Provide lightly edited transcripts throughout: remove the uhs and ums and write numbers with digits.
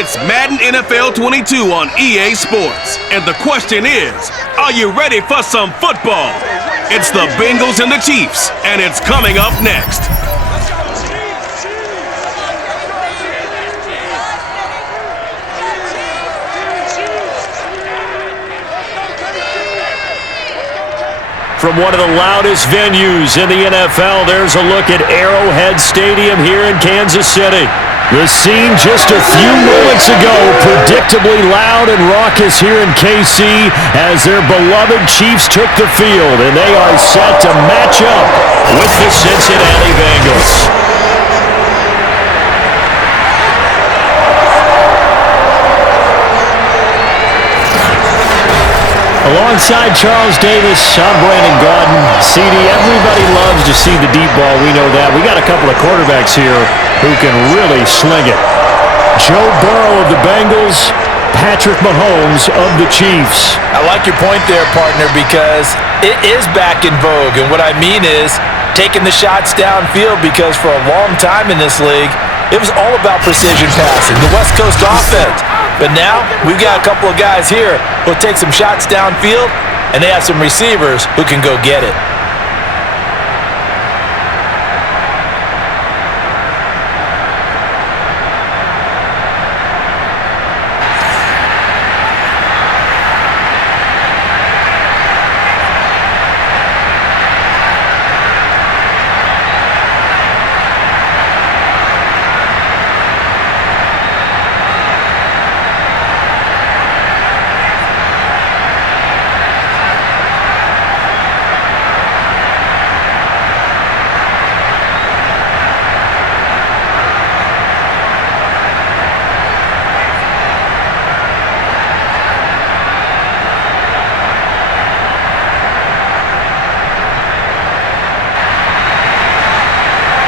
It's Madden NFL 22 on EA Sports. And the question is, are you ready for some football? It's the Bengals and the Chiefs, and it's coming up next. From one of the loudest venues in the NFL, there's a look at Arrowhead Stadium here in Kansas City. The scene just a few moments ago, predictably loud and raucous here in KC as their beloved Chiefs took the field, and they are set to match up with the Cincinnati Bengals. Alongside Charles Davis, I'm Brandon Gaudin. CD, everybody loves to see the deep ball. We know that. We got a couple of quarterbacks here who can really sling it. Joe Burrow of the Bengals, Patrick Mahomes of the Chiefs. I like your point there, partner, because it is back in vogue. And what I mean is taking the shots downfield, because for a long time in this league, it was all about precision passing, the West Coast offense. But now we've got a couple of guys here who'll take some shots downfield, and they have some receivers who can go get it.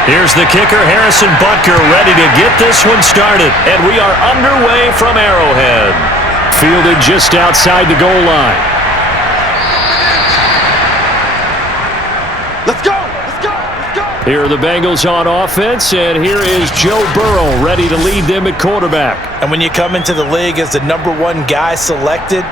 Here's the kicker, Harrison Butker, ready to get this one started. And we are underway from Arrowhead. Fielded just outside the goal line. Let's go! Let's go! Let's go! Here are the Bengals on offense, and here is Joe Burrow ready to lead them at quarterback. And when you come into the league as the #1 guy selected,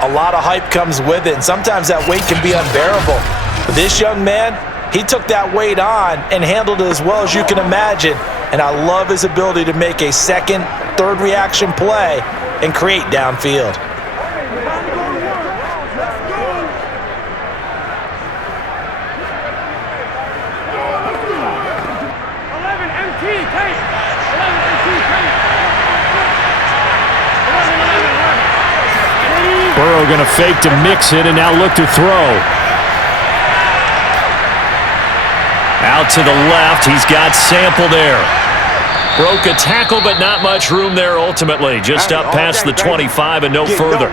a lot of hype comes with it, and sometimes that weight can be unbearable. But this young man, he took that weight on and handled it as well as you can imagine. And I love his ability to make a second, third reaction play and create downfield. Burrow going to fake to mix it and now look to throw. Out to the left, he's got Sample there. Broke a tackle, but not much room there ultimately. Just up past the 25 and no further.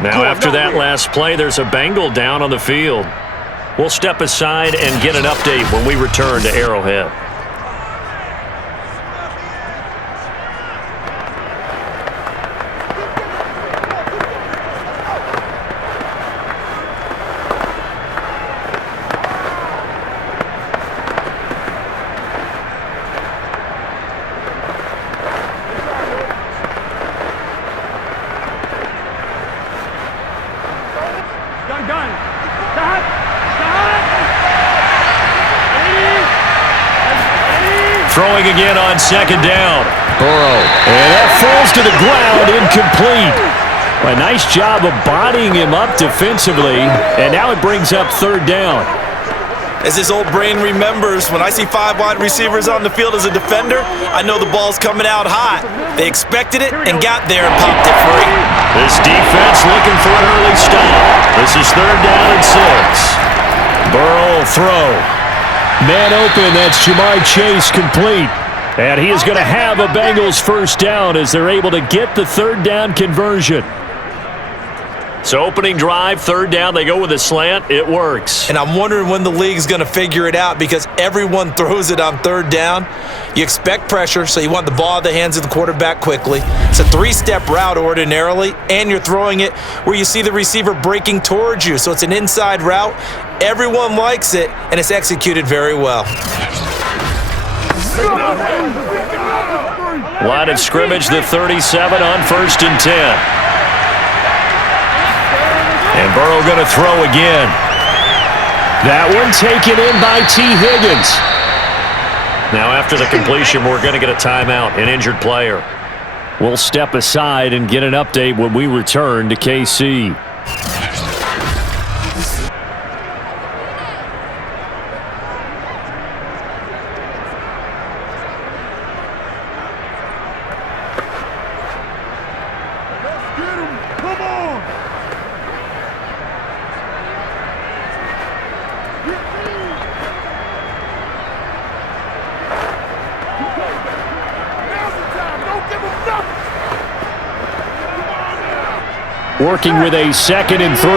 Now after that last play, there's a Bengal down on the field. We'll step aside and get an update when we return to Arrowhead. Throwing again on second down. Burrow. And that falls to the ground, incomplete. A nice job of bodying him up defensively, and now it brings up third down. As his old brain remembers, when I see 5 wide receivers on the field as a defender, I know the ball's coming out hot. They expected it and got there and popped it free. This defense looking for an early stop. This is third down and 6. Burrow will throw. Man open, that's Jamar Chase complete. And he is going to have a Bengals first down as they're able to get the third down conversion. So opening drive, third down, they go with a slant. It works. And I'm wondering when the league's going to figure it out, because everyone throws it on third down. You expect pressure, so you want the ball in the hands of the quarterback quickly. It's a 3-step route ordinarily, and you're throwing it where you see the receiver breaking towards you. So it's an inside route. Everyone likes it, and it's executed very well. Line of scrimmage, the 37 on 1st and 10. And Burrow going to throw again. That one taken in by T. Higgins. Now after the completion, we're going to get a timeout, an injured player. We'll step aside and get an update when we return to KC. Working with a 2nd and 3.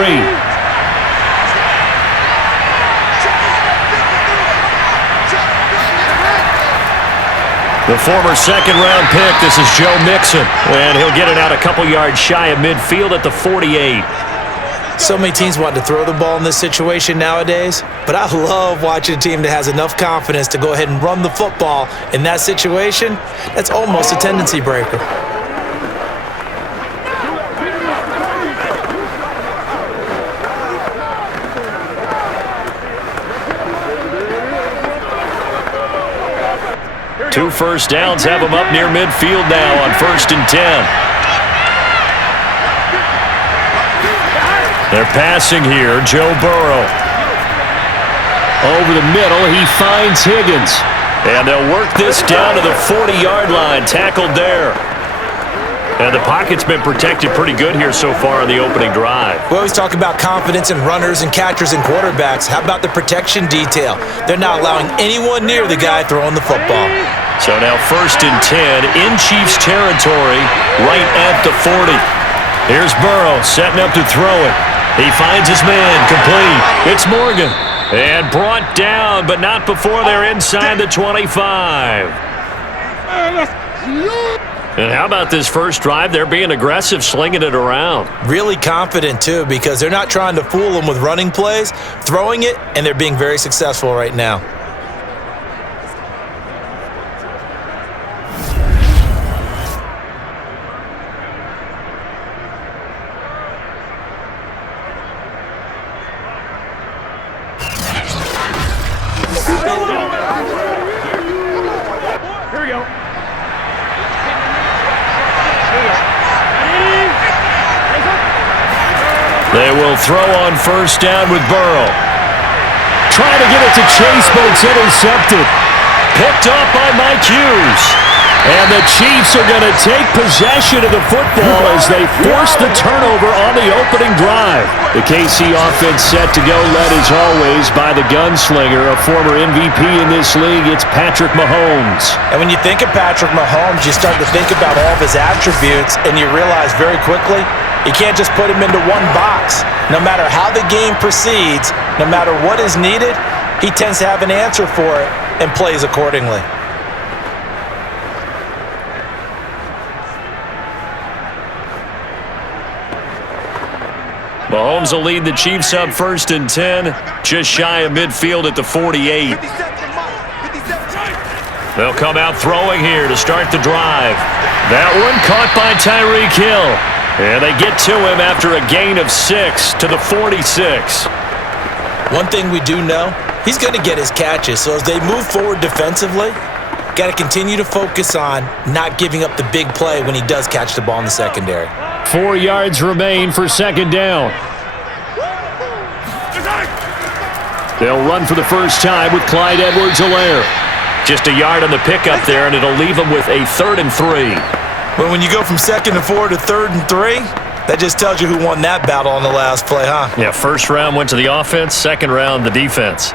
The former 2nd-round pick, this is Joe Mixon. And he'll get it out a couple yards shy of midfield at the 48. So many teams want to throw the ball in this situation nowadays, but I love watching a team that has enough confidence to go ahead and run the football in that situation. That's almost a tendency breaker. Two first downs have them up near midfield now on 1st and 10. They're passing here, Joe Burrow. Over the middle, he finds Higgins. And they'll work this down to the 40-yard line, tackled there. And the pocket's been protected pretty good here so far on the opening drive. We always talk about confidence in runners and catchers and quarterbacks. How about the protection detail? They're not allowing anyone near the guy throwing the football. So now 1st and 10 in Chiefs territory right at the 40. Here's Burrow setting up to throw it. He finds his man, complete. It's Morgan. And brought down, but not before they're inside the 25. And how about this first drive? They're being aggressive, slinging it around. Really confident, too, because they're not trying to fool them with running plays, throwing it, and they're being very successful right now. Here we go. They will throw on 1st down with Burrow. Trying to get it to Chase, but it's intercepted. Picked up by Mike Hughes. And the Chiefs are going to take possession of the football as they force the turnover on the opening drive. The KC offense set to go, led as always by the gunslinger, a former MVP in this league. It's Patrick Mahomes. And when you think of Patrick Mahomes, you start to think about all of his attributes, and you realize very quickly, you can't just put him into one box. No matter how the game proceeds, no matter what is needed, he tends to have an answer for it and plays accordingly. Mahomes will lead the Chiefs up 1st and 10, just shy of midfield at the 48. They'll come out throwing here to start the drive. That one caught by Tyreek Hill. And they get to him after a gain of 6 to the 46. One thing we do know, he's going to get his catches. So as they move forward defensively, got to continue to focus on not giving up the big play when he does catch the ball in the secondary. 4 yards remain for 2nd down. They'll run for the first time with Clyde Edwards-Helaire. Just a yard on the pickup there, and it'll leave them with a 3rd and 3. Well, when you go from 2nd and 4 to 3rd and 3, that just tells you who won that battle on the last play, huh? Yeah, 1st round went to the offense, 2nd round the defense.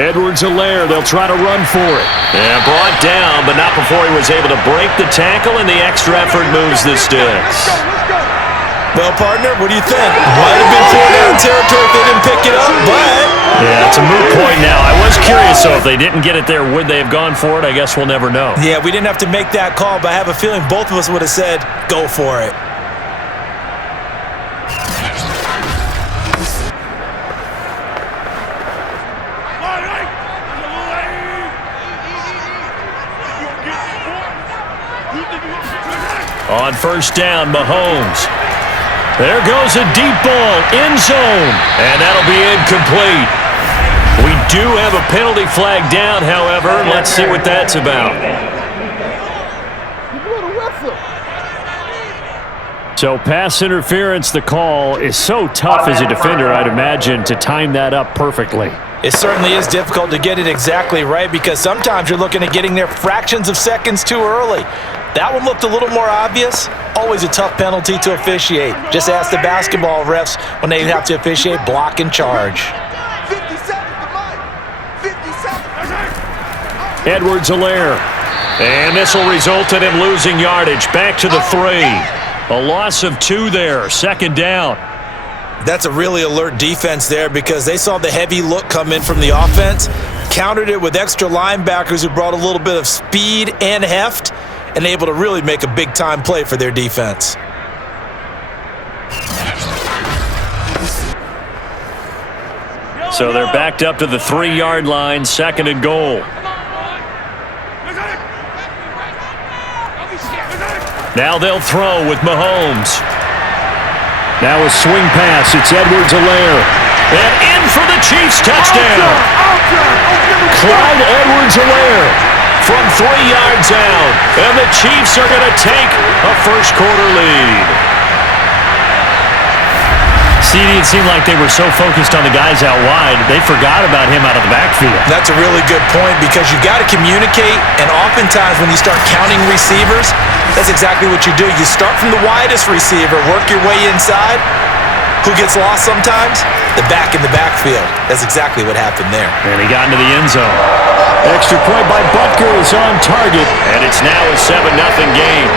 Edwards-Helaire, they'll try to run for it. And brought down, but not before he was able to break the tackle, and the extra effort moves the sticks. Well, partner, what do you think? Might have been 4-down territory if they didn't pick it up, but... Yeah, it's a moot point now. I was curious, so if they didn't get it there, would they have gone for it? I guess we'll never know. Yeah, we didn't have to make that call, but I have a feeling both of us would have said, go for it. On first down, Mahomes. There goes a deep ball, end zone, and that'll be incomplete. We do have a penalty flag down, however. Let's see what that's about. So pass interference, the call is so tough as a defender, I'd imagine, to time that up perfectly. It certainly is difficult to get it exactly right because sometimes you're looking at getting there fractions of seconds too early. That one looked a little more obvious. Always a tough penalty to officiate. Just ask the basketball refs when they have to officiate block and charge. 50 seconds to Mike. 50 seconds. Edwards-Helaire. And this will result in him losing yardage. Back to the 3. A loss of 2 there. Second down. That's a really alert defense there because they saw the heavy look come in from the offense, countered it with extra linebackers who brought a little bit of speed and heft, and able to really make a big-time play for their defense. So they're backed up to the 3-yard line, second and goal. Now they'll throw with Mahomes. Now a swing pass. It's Edwards-Helaire. And in for the Chiefs touchdown. Clyde Edwards-Helaire from 3 yards out. And the Chiefs are going to take a first-quarter lead. CD, it seemed like they were so focused on the guys out wide, they forgot about him out of the backfield. That's a really good point because you've got to communicate, and oftentimes when you start counting receivers, that's exactly what you do. You start from the widest receiver, work your way inside. Who gets lost sometimes? The back in the backfield. That's exactly what happened there. And he got into the end zone. Extra point by Butker is on target, and it's now a 7-0 game.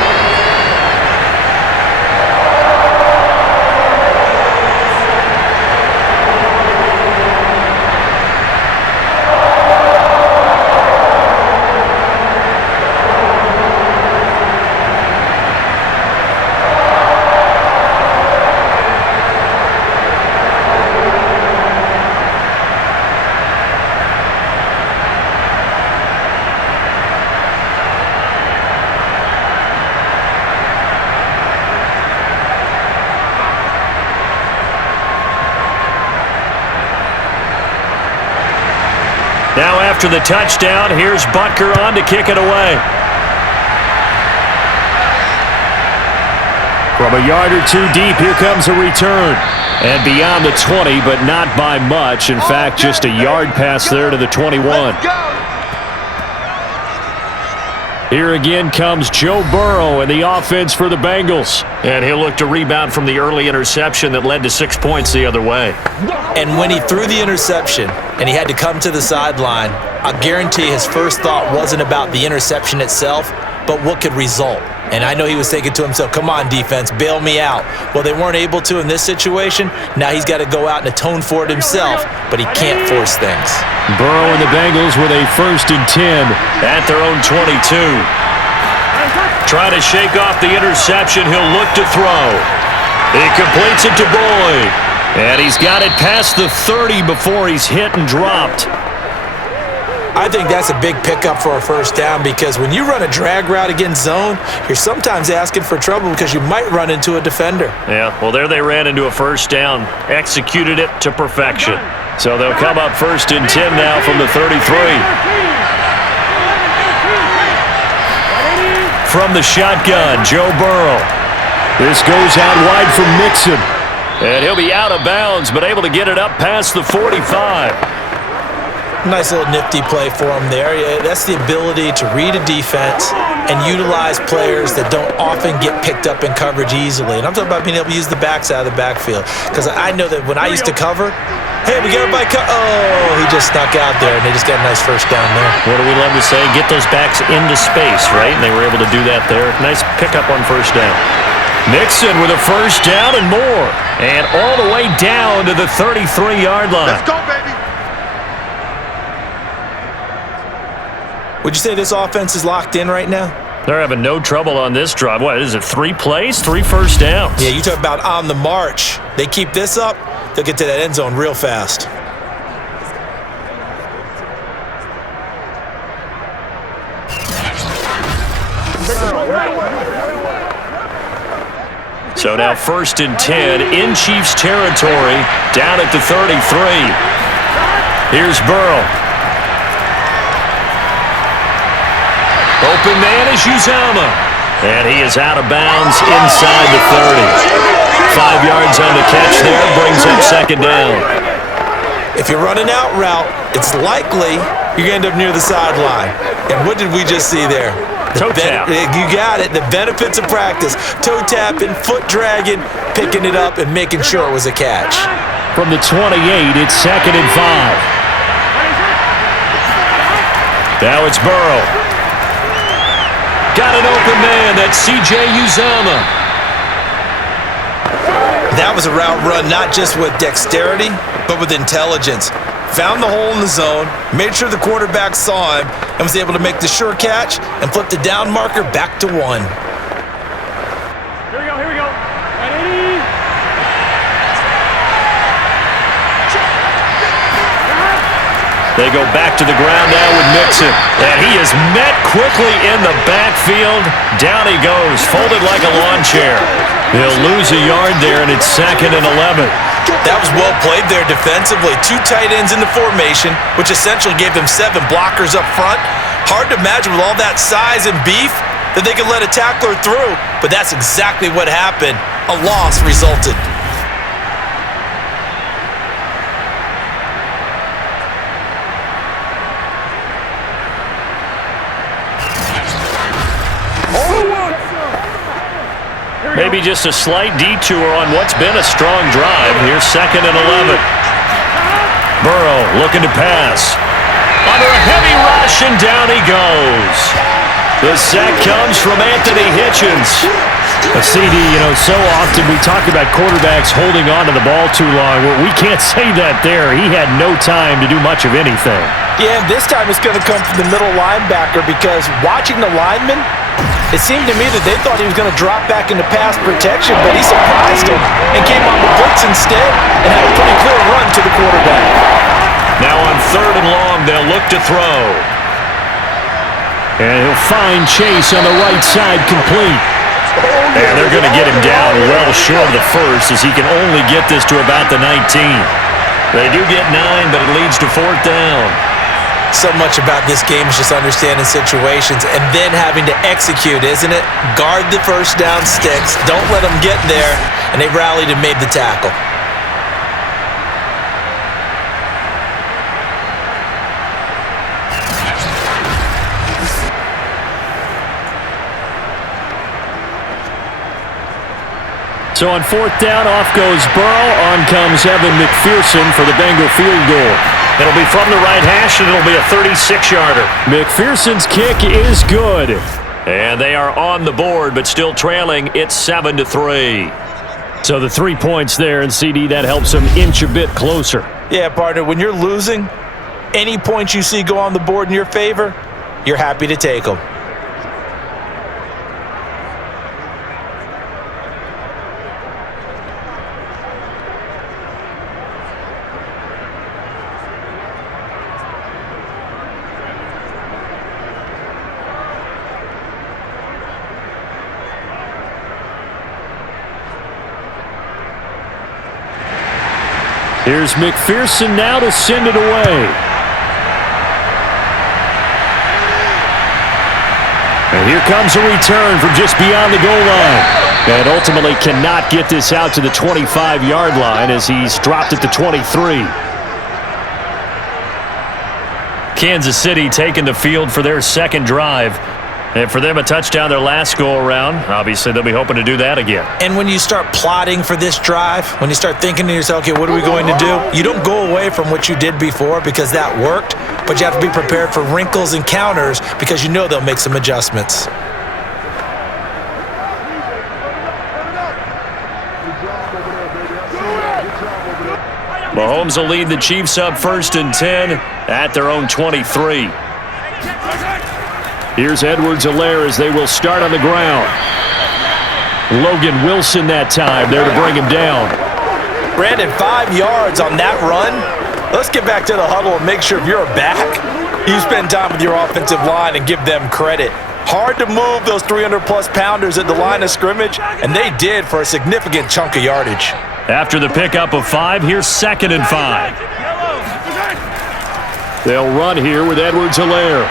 Now after the touchdown, here's Butker on to kick it away. From a yard or 2 deep, here comes a return. And beyond the 20, but not by much. In fact, just a yard pass there to the 21. Here again comes Joe Burrow and the offense for the Bengals. And he'll look to rebound from the early interception that led to 6 points the other way. And when he threw the interception and he had to come to the sideline, I guarantee his first thought wasn't about the interception itself, but what could result. And I know he was thinking to himself, come on, defense, bail me out. Well, they weren't able to in this situation. Now he's got to go out and atone for it himself, but he can't force things. Burrow and the Bengals with a 1st and 10 at their own 22. Trying to shake off the interception, he'll look to throw. He completes it to Boyd. And he's got it past the 30 before he's hit and dropped. I think that's a big pickup for a first down because when you run a drag route against zone, you're sometimes asking for trouble because you might run into a defender. Yeah, well, there they ran into a first down, executed it to perfection. So they'll come up 1st and 10 now from the 33. From the shotgun, Joe Burrow. This goes out wide from Mixon. And he'll be out of bounds, but able to get it up past the 45. Nice little nifty play for him there. That's the ability to read a defense and utilize players that don't often get picked up in coverage easily. And I'm talking about being able to use the backs out of the backfield. Because I know that when I used to cover, hey, we got a bike. Oh, he just snuck out there, and they just got a nice first down there. What do we love to say? Get those backs into space, right? And they were able to do that there. Nice pickup on first down. Nixon with a first down and more. And all the way down to the 33-yard line. Let's go, baby. Would you say this offense is locked in right now? They're having no trouble on this drive. What is it, 3 plays, 3 first downs? Yeah, you talk about on the march. They keep this up, they'll get to that end zone real fast. So now 1st and 10 in Chiefs territory, down at the 33. Here's Burrow. Open man is Uzomah. And he is out of bounds inside the 30. 5 yards on the catch there, brings up 2nd down. If you're running out route, it's likely you're going to end up near the sideline. And what did we just see there? Toe tap. You got it. The benefits of practice. Toe tapping, foot dragging, picking it up, and making sure it was a catch. From the 28, it's 2nd and 5. Now it's Burrow. Got an open man. That's C.J. Uzomah. That was a route run not just with dexterity, but with intelligence. Found the hole in the zone, made sure the quarterback saw him, and was able to make the sure catch and flip the down marker back to 1. Here we go. Ready? They go back to the ground now with Mixon. And he is met quickly in the backfield. Down he goes, folded like a lawn chair. He'll lose a yard there, and it's 2nd and 11. That was well played there defensively. 2 tight ends in the formation, which essentially gave them 7 blockers up front. Hard to imagine with all that size and beef that they could let a tackler through, but that's exactly what happened. A loss resulted. Maybe just a slight detour on what's been a strong drive. Here's 2nd and 11. Burrow looking to pass. Under a heavy rush, and down he goes. The sack comes from Anthony Hitchens. CD, so often we talk about quarterbacks holding on to the ball too long. Well, we can't say that there. He had no time to do much of anything. Yeah, and this time it's going to come from the middle linebacker because watching the lineman, it seemed to me that they thought he was going to drop back into pass protection, but he surprised him and came on the blitz instead and had a pretty clear run to the quarterback. Now on 3rd and long, they'll look to throw. And he'll find Chase on the right side complete. And they're going to get him down well short of the first as he can only get this to about the 19. They do get 9, but it leads to 4th down. So much about this game is just understanding situations and then having to execute, isn't it? Guard the first down sticks. Don't let them get there. And they rallied and made the tackle. So on 4th down, off goes Burrow. On comes Evan McPherson for the Bengal field goal. It'll be from the right hash, and it'll be a 36-yarder. McPherson's kick is good. And they are on the board, but still trailing. It's 7-3. So the 3 points there, and CD, that helps them inch a bit closer. Yeah, partner, when you're losing, any points you see go on the board in your favor, you're happy to take them. Here's McPherson now to send it away. And here comes a return from just beyond the goal line. And ultimately cannot get this out to the 25-yard line as he's dropped at the 23. Kansas City taking the field for their 2nd drive. And for them, a touchdown their last go-around. Obviously, they'll be hoping to do that again. And when you start plotting for this drive, when you start thinking to yourself, okay, what are we going to do? You don't go away from what you did before because that worked, but you have to be prepared for wrinkles and counters because you know they'll make some adjustments. Mahomes will lead the Chiefs up 1st and 10 at their own 23. Here's Edwards-Helaire as they will start on the ground. Logan Wilson that time there to bring him down. Brandon, 5 yards on that run. Let's get back to the huddle and make sure if you're a back, you spend time with your offensive line and give them credit. Hard to move those 300-plus pounders at the line of scrimmage, and they did for a significant chunk of yardage. After the pickup of 5, here's 2nd and 5. They'll run here with Edwards-Helaire.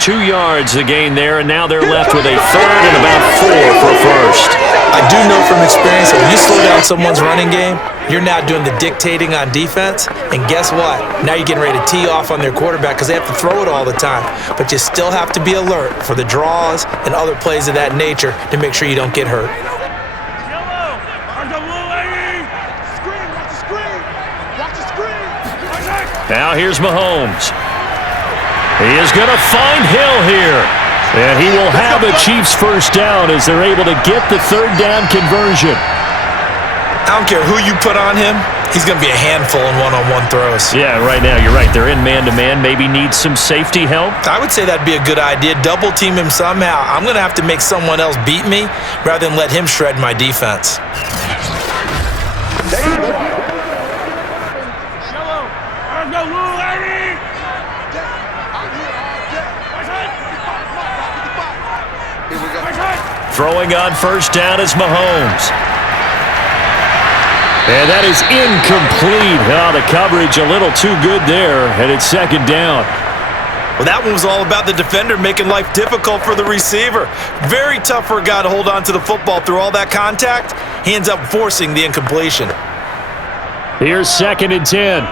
2 yards the gain there, and now they're left with a 3rd and about 4 for a first. I do know from experience that when you slow down someone's running game, you're now doing the dictating on defense, and guess what? Now you're getting ready to tee off on their quarterback because they have to throw it all the time. But you still have to be alert for the draws and other plays of that nature to make sure you don't get hurt. Now here's Mahomes. He is going to find Hill here. And he will have a Chiefs first down as they're able to get the 3rd down conversion. I don't care who you put on him. He's going to be a handful in one-on-one throws. Yeah, right now, you're right. They're in man-to-man. Maybe need some safety help. I would say that'd be a good idea. Double team him somehow. I'm going to have to make someone else beat me rather than let him shred my defense. Throwing on first down is Mahomes. And that is incomplete. Oh, the coverage a little too good there, and it's 2nd down. Well, that one was all about the defender making life difficult for the receiver. Very tough for a guy to hold on to the football through all that contact. He ends up forcing the incompletion. Here's 2nd and 10.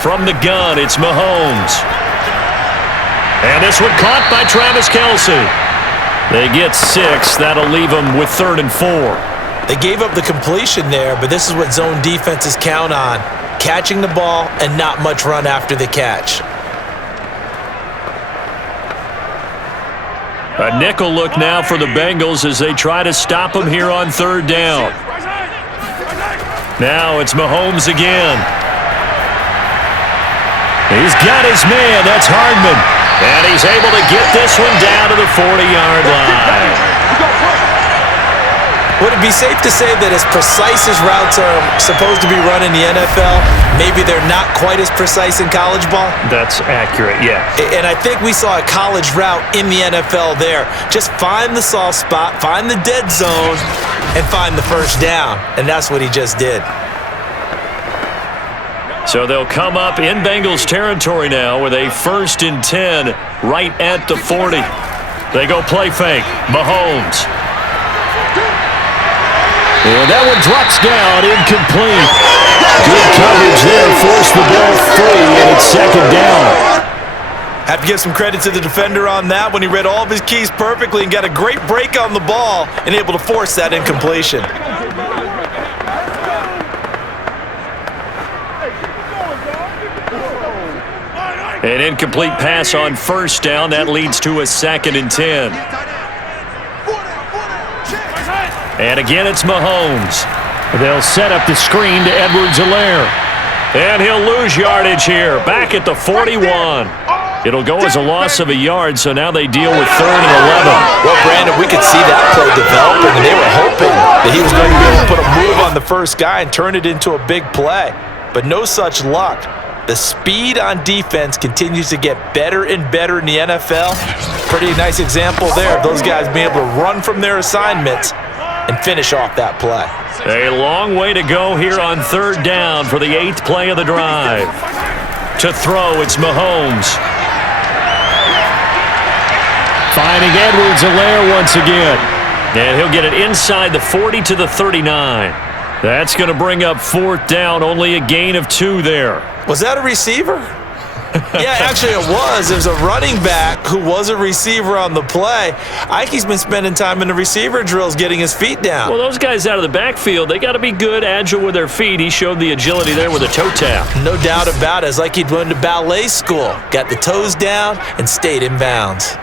From the gun, it's Mahomes. And this one caught by Travis Kelce. They get 6. That'll leave them with 3rd and 4. They gave up the completion there, but this is what zone defenses count on. Catching the ball and not much run after the catch. A nickel look now for the Bengals as they try to stop him here on 3rd down. Now it's Mahomes again. He's got his man. That's Hardman. And he's able to get this one down to the 40-yard line. Would it be safe to say that as precise as routes are supposed to be run in the NFL, maybe they're not quite as precise in college ball? That's accurate, yeah. And I think we saw a college route in the NFL there. Just find the soft spot, find the dead zone, and find the first down. And that's what he just did. So they'll come up in Bengals territory now with a 1st and 10 right at the 40. They go play fake. Mahomes. And that one drops down, incomplete. Good coverage there, forced the ball free, and it's 2nd down. Have to give some credit to the defender on that when he read all of his keys perfectly and got a great break on the ball and able to force that incompletion. An incomplete pass on first down. That leads to a 2nd and 10. And again, it's Mahomes. They'll set up the screen to Edwards-Helaire. And he'll lose yardage here. Back at the 41. It'll go as a loss of a yard, so now they deal with 3rd and 11. Well, Brandon, we could see that play developing, and they were hoping that he was going to be able to put a move on the first guy and turn it into a big play. But no such luck. The speed on defense continues to get better and better in the NFL. Pretty nice example there of those guys being able to run from their assignments and finish off that play. A long way to go here on 3rd down for the 8th play of the drive. To throw, it's Mahomes. Finding Edwards-Helaire once again. And he'll get it inside the 40 to the 39. That's going to bring up 4th down, only a gain of 2 there. Was that a receiver? Yeah, actually it was. It was a running back who was a receiver on the play. Ike's been spending time in the receiver drills getting his feet down. Well, those guys out of the backfield, they got to be good, agile with their feet. He showed the agility there with a toe tap. No doubt about it. It's like he'd went to ballet school. Got the toes down and stayed in bounds.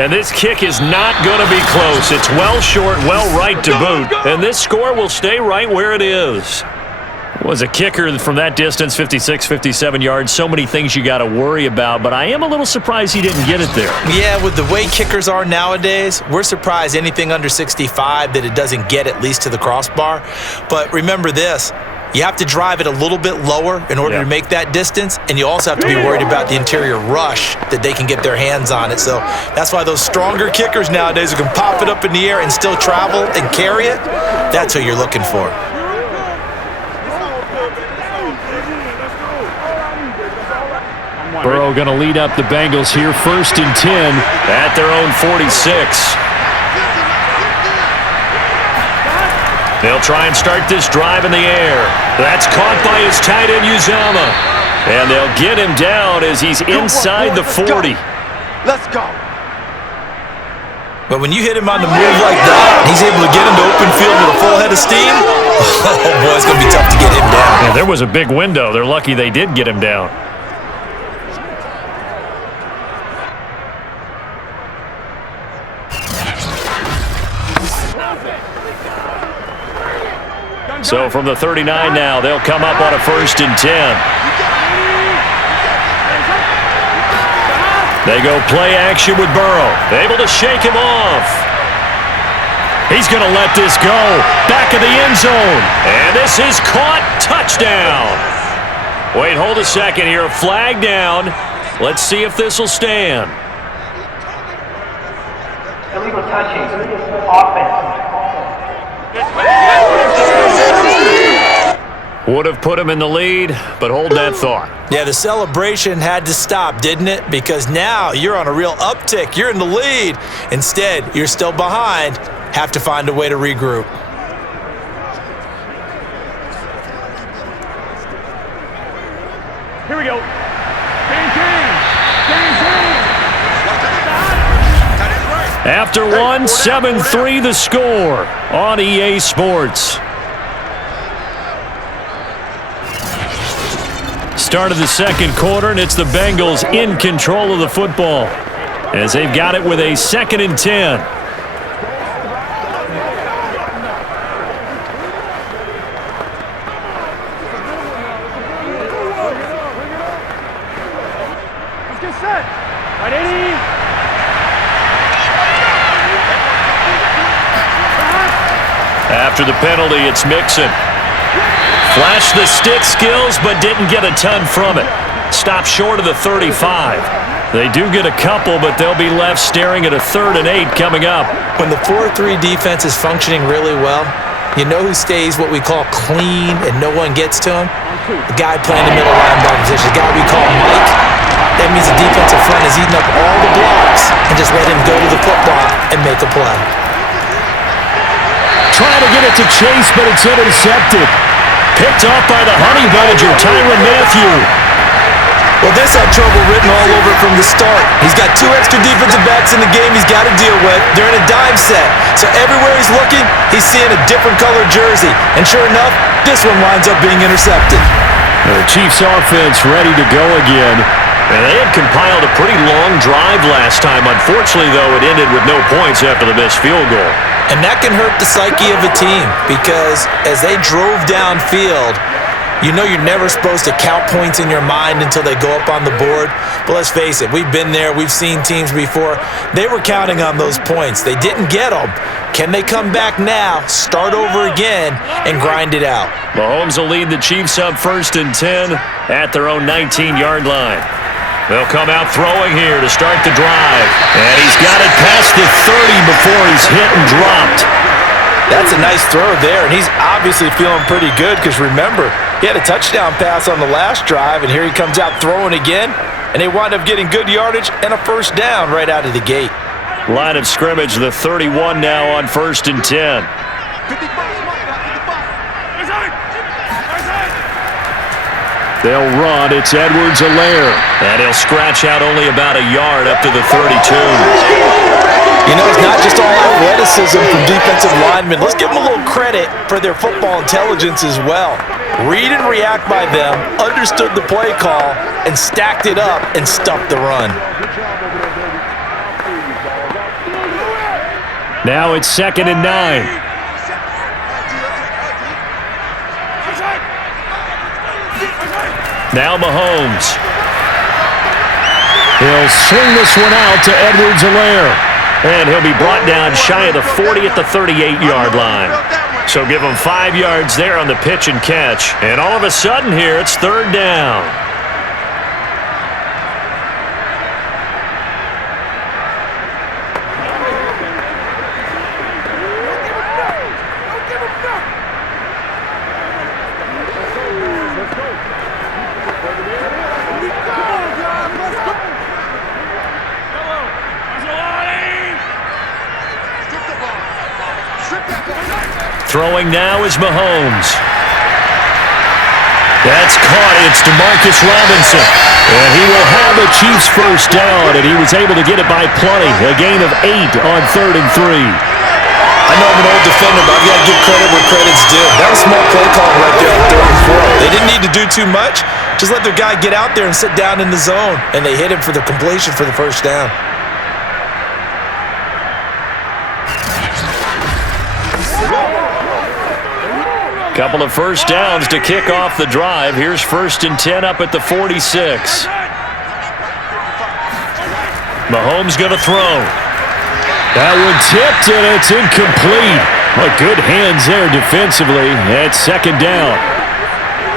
And this kick is not going to be close. It's well short, well right to boot. And this score will stay right where it is. Was a kicker from that distance, 56, 57 yards. So many things you got to worry about, but I am a little surprised he didn't get it there. Yeah, with the way kickers are nowadays, we're surprised anything under 65 that it doesn't get at least to the crossbar. But remember this, you have to drive it a little bit lower in order to make that distance, and you also have to be worried about the interior rush that they can get their hands on it. So that's why those stronger kickers nowadays who can pop it up in the air and still travel and carry it, that's who you're looking for. Burrow going to lead up the Bengals here, 1st and 10 at their own 46. They'll try and start this drive in the air. That's caught by his tight end, Uzama. And they'll get him down as he's inside the 40. Let's go. But when you hit him on the move like that, and he's able to get into open field with a full head of steam, oh boy, it's going to be tough to get him down. Yeah, there was a big window. They're lucky they did get him down. So from the 39 now, they'll come up on a 1st and 10. They go play action with Burrow. Able to shake him off. He's going to let this go. Back of the end zone. And this is caught. Touchdown. Wait, hold a second here. Flag down. Let's see if this will stand. Illegal touching. Offense. Would have put him in the lead, but hold that thought. Yeah, the celebration had to stop, didn't it? Because now you're on a real uptick. You're in the lead. Instead, you're still behind. Have to find a way to regroup. Here we go. After one, 7-3 the score on EA Sports. Start of the second quarter, and it's the Bengals in control of the football as they've got it with a 2nd and 10. Let's get set. Right, Eddie. After the penalty, it's Mixon. Flashed the stick skills, but didn't get a ton from it. Stopped short of the 35. They do get a couple, but they'll be left staring at a 3rd and 8 coming up. When the 4-3 defense is functioning really well, you know who stays what we call clean and no one gets to him? The guy playing the middle linebacker position, the guy we call Mike. That means the defensive front is eating up all the blocks and just let him go to the football and make a play. Trying to get it to Chase, but it's intercepted. Picked off by the Honey Badger, Tyrann Mathieu. Well, this had trouble written all over from the start. He's got 2 extra defensive backs in the game he's got to deal with. They're in a dime set. So everywhere he's looking, he's seeing a different color jersey. And sure enough, this one winds up being intercepted. The Chiefs offense ready to go again. And they had compiled a pretty long drive last time. Unfortunately, though, it ended with no points after the missed field goal. And that can hurt the psyche of a team because as they drove downfield, you know you're never supposed to count points in your mind until they go up on the board. But let's face it, we've been there. We've seen teams before. They were counting on those points. They didn't get them. Can they come back now, start over again, and grind it out? Mahomes will lead the Chiefs up 1st and 10 at their own 19-yard line. They'll come out throwing here to start the drive. And he's got it past the 30 before he's hit and dropped. That's a nice throw there, and he's obviously feeling pretty good because remember, he had a touchdown pass on the last drive, and here he comes out throwing again, and they wind up getting good yardage and a 1st down right out of the gate. Line of scrimmage, the 31 now on 1st and 10. 55. They'll run. It's Edwards-Helaire. And he'll scratch out only about a yard up to the 32. You know, it's not just all athleticism from defensive linemen. Let's give them a little credit for their football intelligence as well. Read and react by them, understood the play call, and stacked it up and stuffed the run. Now it's 2nd and 9. Now Mahomes. He'll swing this one out to Edwards-Helaire. And he'll be brought down shy of the 40 at the 38-yard line. So give him 5 yards there on the pitch and catch. And all of a sudden here, it's 3rd down. Throwing now is Mahomes. That's caught. It's DeMarcus Robinson. And he will have a Chiefs first down, and he was able to get it by plenty. A gain of 8 on 3rd and 3. I know I'm an old defender, but I've got to give credit where credit's due. That was smart play call right there on 3rd and 4. They didn't need to do too much. Just let their guy get out there and sit down in the zone, and they hit him for the completion for the first down. Couple of first downs to kick off the drive. Here's 1st and 10 up at the 46. Mahomes going to throw. That one tipped, and it's incomplete. Well, good hands there defensively at 2nd down.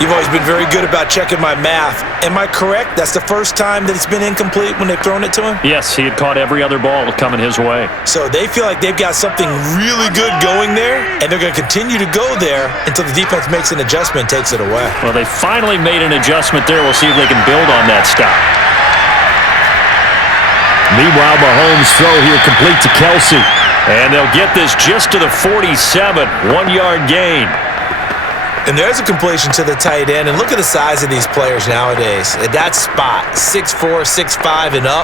You've always been very good about checking my math. Am I correct? That's the first time that it's been incomplete when they've thrown it to him? Yes, he had caught every other ball coming his way. So they feel like they've got something really good going there, and they're going to continue to go there until the defense makes an adjustment and takes it away. Well, they finally made an adjustment there. We'll see if they can build on that stop. Meanwhile, Mahomes' throw here complete to Kelsey. And they'll get this just to the 47, 1-yard gain. And there's a completion to the tight end. And look at the size of these players nowadays. At that spot, 6'4", 6'5", and up.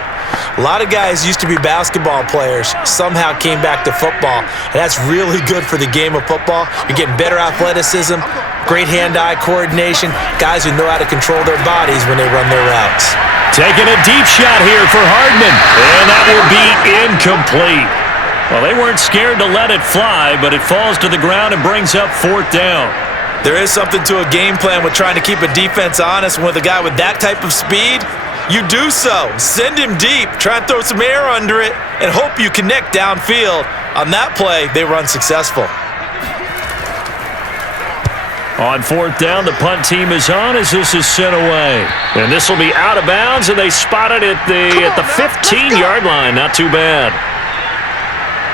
A lot of guys used to be basketball players, somehow came back to football. And that's really good for the game of football. You're getting better athleticism, great hand-eye coordination, guys who know how to control their bodies when they run their routes. Taking a deep shot here for Hardman. And that will be incomplete. Well, they weren't scared to let it fly, but it falls to the ground and brings up 4th down. There is something to a game plan with trying to keep a defense honest. With a guy with that type of speed, you do so. Send him deep. Try and throw some air under it and hope you connect downfield. On that play, they run successful. On 4th down, the punt team is on as this is sent away. And this will be out of bounds, and they spot it at the 15-yard line. Not too bad.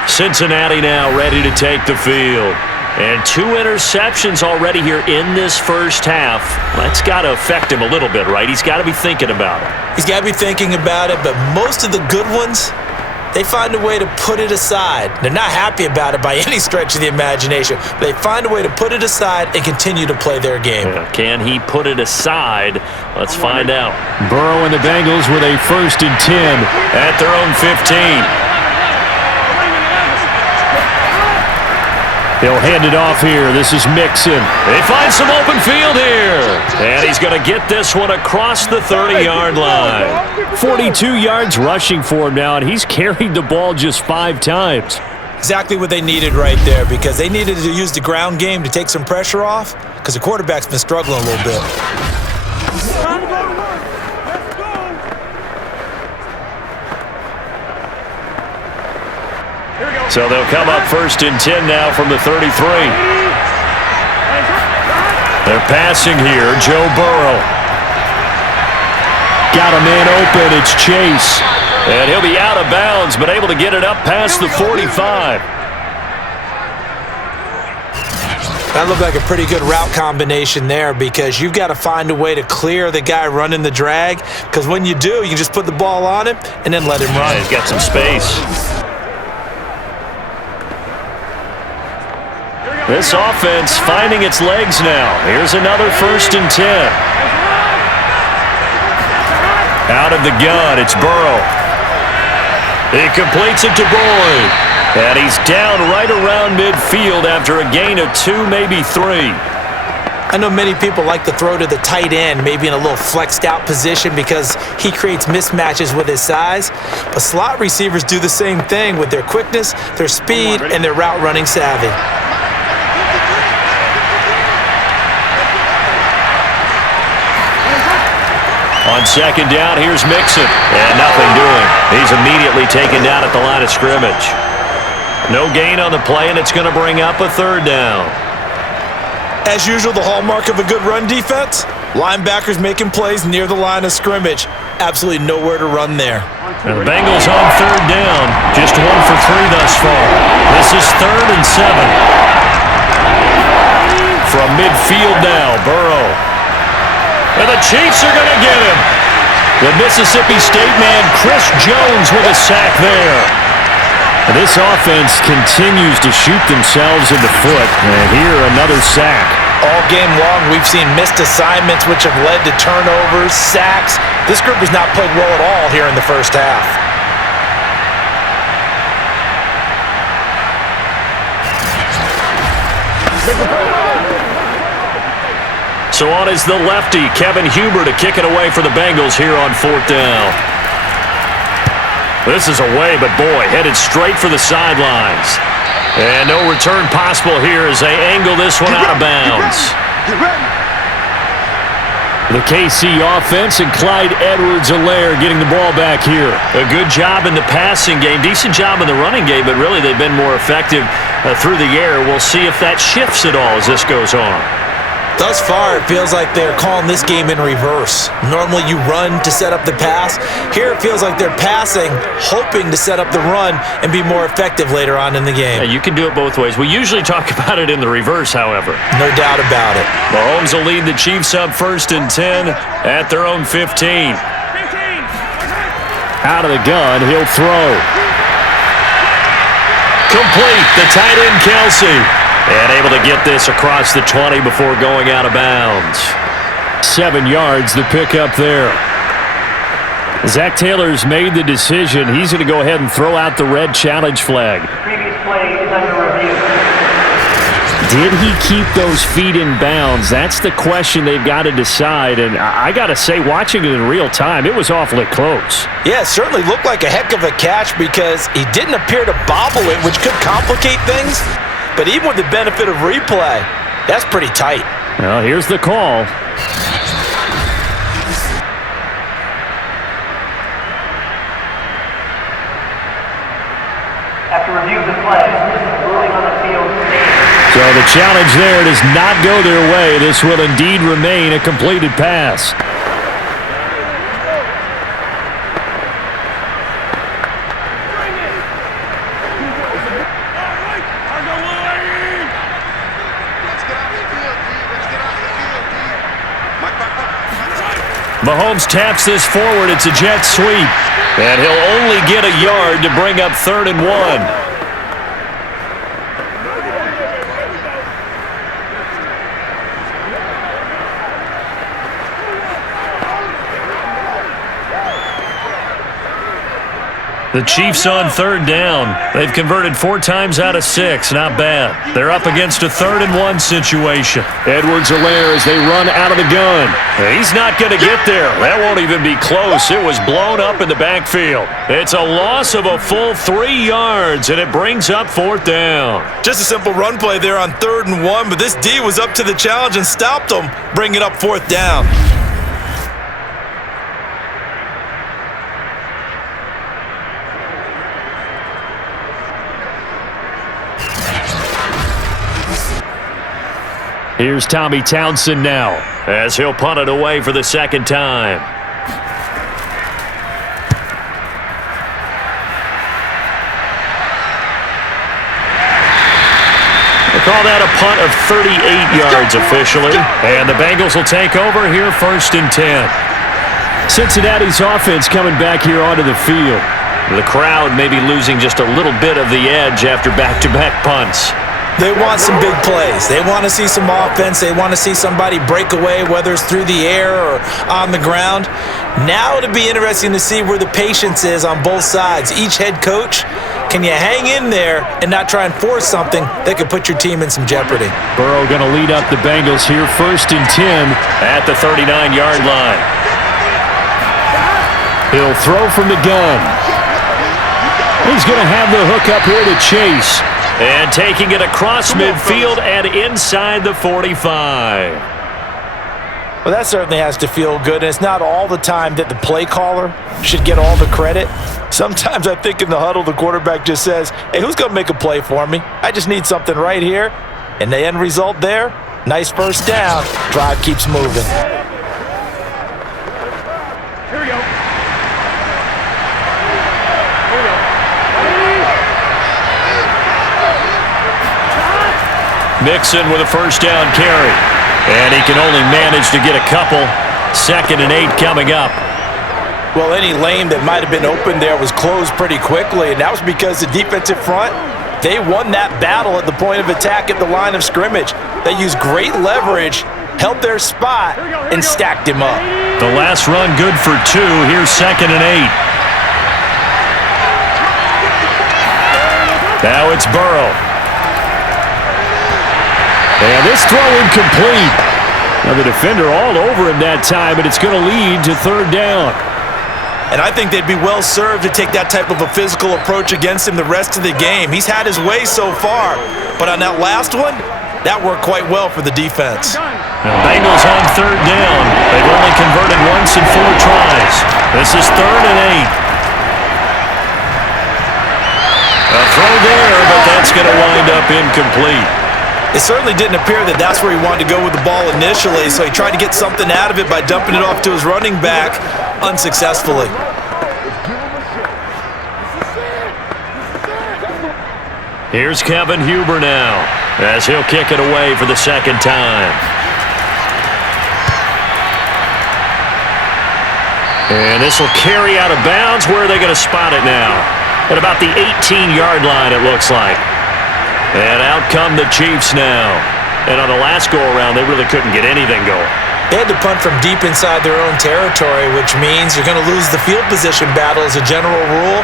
Cincinnati now ready to take the field. And 2 interceptions already here in this first half. That's got to affect him a little bit, right? He's got to be thinking about it. He's got to be thinking about it, but most of the good ones, they find a way to put it aside. They're not happy about it by any stretch of the imagination, but they find a way to put it aside and continue to play their game. Yeah, can he put it aside? Let's find out. Burrow and the Bengals with a 1st and 10 at their own 15. He'll hand it off here. This is Mixon. They find some open field here. And he's going to get this one across the 30-yard line. 42 yards rushing for him now, and he's carried the ball just 5 times. Exactly what they needed right there, because they needed to use the ground game to take some pressure off, because the quarterback's been struggling a little bit. So they'll come up 1st and 10 now from the 33. They're passing here. Joe Burrow. Got a man open. It's Chase. And he'll be out of bounds, but able to get it up past the 45. That looked like a pretty good route combination there, because you've got to find a way to clear the guy running the drag, because when you do, you can just put the ball on him and then let him run. Yeah, he's got some space. This offense finding its legs now. Here's another 1st and 10. Out of the gun, it's Burrow. He completes it to Boyd. And he's down right around midfield after a gain of 2, maybe 3. I know many people like to throw to the tight end, maybe in a little flexed out position, because he creates mismatches with his size. But slot receivers do the same thing with their quickness, their speed, and their route running savvy. On second down, here's Mixon. And nothing doing. He's immediately taken down at the line of scrimmage. No gain on the play, and it's going to bring up a third down. As usual, the hallmark of a good run defense, linebackers making plays near the line of scrimmage. Absolutely nowhere to run there. And the Bengals on third down. Just 1 for 3 thus far. This is 3rd and 7. From midfield now, Burrow. And the Chiefs are going to get him. The Mississippi State man, Chris Jones, with a sack there. This offense continues to shoot themselves in the foot. And here, another sack. All game long, we've seen missed assignments which have led to turnovers, sacks. This group has not played well at all here in the first half. So on is the lefty, Kevin Huber, to kick it away for the Bengals here on 4th down. This is away, but boy, headed straight for the sidelines. And no return possible here as they angle this one out of bounds. The KC offense and Clyde Edwards-Helaire getting the ball back here. A good job in the passing game, decent job in the running game, but really they've been more effective through the air. We'll see if that shifts at all as this goes on. Thus far, it feels like they're calling this game in reverse. Normally you run to set up the pass. Here it feels like they're passing, hoping to set up the run and be more effective later on in the game. Yeah, you can do it both ways. We usually talk about it in the reverse, however. No doubt about it. Mahomes will lead the Chiefs up 1st and 10 at their own 15. Out of the gun, he'll throw. Complete, the tight end Kelsey. And able to get this across the 20 before going out of bounds. 7 yards, the pickup there. Zach Taylor's made the decision. He's going to go ahead and throw out the red challenge flag. The previous play is under review. Did he keep those feet in bounds? That's the question they've got to decide. And I got to say, watching it in real time, it was awfully close. Yeah, it certainly looked like a heck of a catch because he didn't appear to bobble it, which could complicate things. But even with the benefit of replay, that's pretty tight. Well, here's the call. After review of the play, ruling on the field stands. So the challenge there does not go their way. This will indeed remain a completed pass. Mahomes taps this forward. It's a jet sweep. And he'll only get a yard to bring up 3rd and 1. The Chiefs on 3rd down. They've converted 4 times out of 6. Not bad. They're up against a 3rd and 1 situation. Edwards-Helaire as they run out of the gun. He's not going to get there. That won't even be close. It was blown up in the backfield. It's a loss of a full 3 yards, and it brings up 4th down. Just a simple run play there on 3rd and 1, but this D was up to the challenge and stopped them, bringing up 4th down. Here's Tommy Townsend now as he'll punt it away for the 2nd time. They call that a punt of 38 yards officially. And the Bengals will take over here 1st and 10. Cincinnati's offense coming back here onto the field. The crowd may be losing just a little bit of the edge after back-to-back punts. They want some big plays. They want to see some offense. They want to see somebody break away, whether it's through the air or on the ground. Now it'll be interesting to see where the patience is on both sides. Each head coach, can you hang in there and not try and force something that could put your team in some jeopardy? Burrow going to lead up the Bengals here 1st and 10 at the 39-yard line. He'll throw from the gun. He's going to have the hook up here to Chase. And taking it across midfield and inside the 45. Well, that certainly has to feel good, and it's not all the time that the play caller should get all the credit. Sometimes I think in the huddle, the quarterback just says, hey, who's going to make a play for me? I just need something right here. And the end result there, nice first down. Drive keeps moving. Here we go. Mixon with a first down carry. And he can only manage to get a couple. 2nd and 8 coming up. Well, any lane that might have been open there was closed pretty quickly, and that was because the defensive front, they won that battle at the point of attack at the line of scrimmage. They used great leverage, held their spot, and stacked him up. The last run good for 2. Here's 2nd and 8. Now it's Burrow. And this throw incomplete. Now the defender all over him that time, and it's going to lead to 3rd down. And I think they'd be well served to take that type of a physical approach against him the rest of the game. He's had his way so far, but on that last one, that worked quite well for the defense. Now Bengals on 3rd down. They've only converted once in 4 tries. This is 3rd and 8. A throw there, but that's going to wind up incomplete. It certainly didn't appear that that's where he wanted to go with the ball initially, so he tried to get something out of it by dumping it off to his running back unsuccessfully. Here's Kevin Huber now, as he'll kick it away for the 2nd time. And this will carry out of bounds. Where are they going to spot it now? At about the 18-yard line, it looks like. And out come the Chiefs now. And on the last go-around, they really couldn't get anything going. They had to punt from deep inside their own territory, which means you're going to lose the field position battle as a general rule.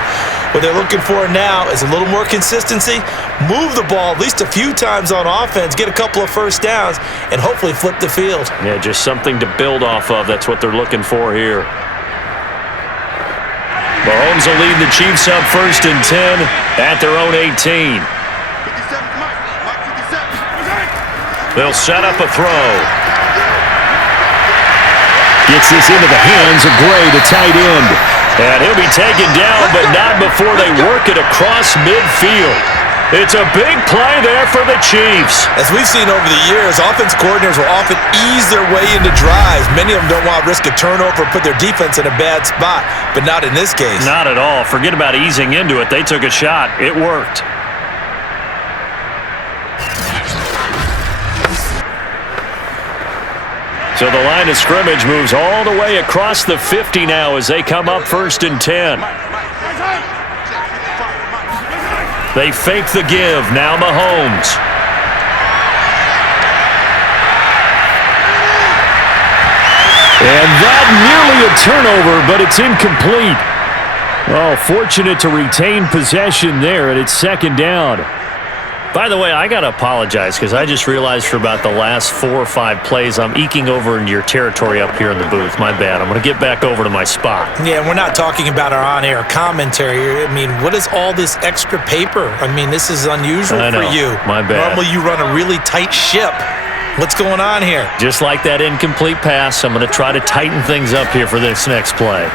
What they're looking for now is a little more consistency, move the ball at least a few times on offense, get a couple of first downs, and hopefully flip the field. Yeah, just something to build off of. That's what they're looking for here. Mahomes will lead the Chiefs up 1st and 10 at their own 18. They'll set up a throw. Gets this into the hands of Gray, the tight end. And he'll be taken down, but not before they work it across midfield. It's a big play there for the Chiefs. As we've seen over the years, offense coordinators will often ease their way into drives. Many of them don't want to risk a turnover or put their defense in a bad spot, but not in this case. Not at all. Forget about easing into it. They took a shot. It worked. So the line of scrimmage moves all the way across the 50 now as they come up 1st and 10. They fake the give. Now Mahomes. And that nearly a turnover, but it's incomplete. Oh, fortunate to retain possession there, and it's 2nd down. By the way, I got to apologize because I just realized for about the last 4 or 5 plays, I'm eking over into your territory up here in the booth. My bad. I'm going to get back over to my spot. Yeah, we're not talking about our on-air commentary. I mean, what is all this extra paper? I mean, this is unusual for you. My bad. Normally you run a really tight ship. What's going on here? Just like that incomplete pass, I'm going to try to tighten things up here for this next play.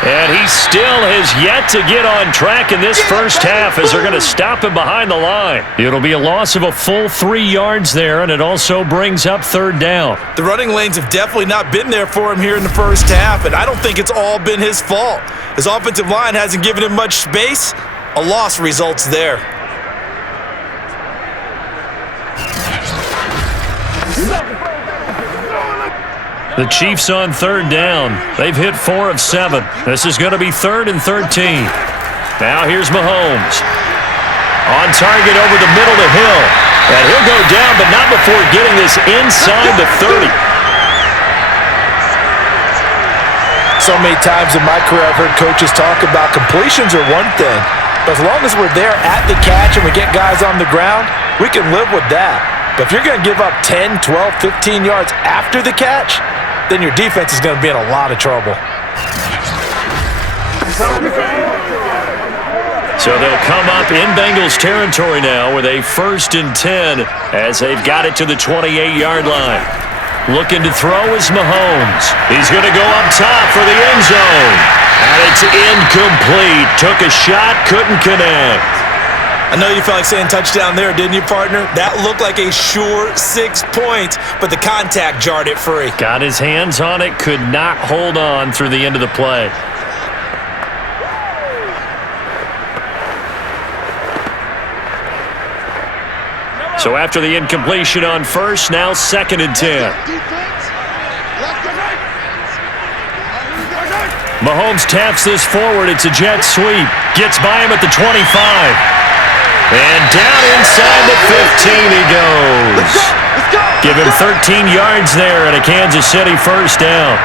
And he still has yet to get on track in this first half as they're going to stop him behind the line. It'll be a loss of a full 3 yards there, and it also brings up 3rd down. The running lanes have definitely not been there for him here in the first half, and I don't think it's all been his fault. His offensive line hasn't given him much space. A loss results there. The Chiefs on 3rd down. They've hit 4 of 7. This is going to be 3rd and 13. Now here's Mahomes. On target over the middle to Hill. And he'll go down, but not before getting this inside the 30. So many times in my career I've heard coaches talk about completions are one thing. But as long as we're there at the catch and we get guys on the ground, we can live with that. But if you're going to give up 10, 12, 15 yards after the catch, then your defense is going to be in a lot of trouble. So they'll come up in Bengals territory now with a 1st and 10 as they've got it to the 28-yard line. Looking to throw is Mahomes. He's going to go up top for the end zone. And it's incomplete. Took a shot, couldn't connect. I know you felt like saying touchdown there, didn't you, partner? That looked like a sure 6 points, but the contact jarred it free. Got his hands on it, could not hold on through the end of the play. So after the incompletion on first, now 2nd and 10. Mahomes taps this forward. It's a jet sweep. Gets by him at the 25. And down inside the 15 he goes. Give him 13 yards there and a Kansas City first down.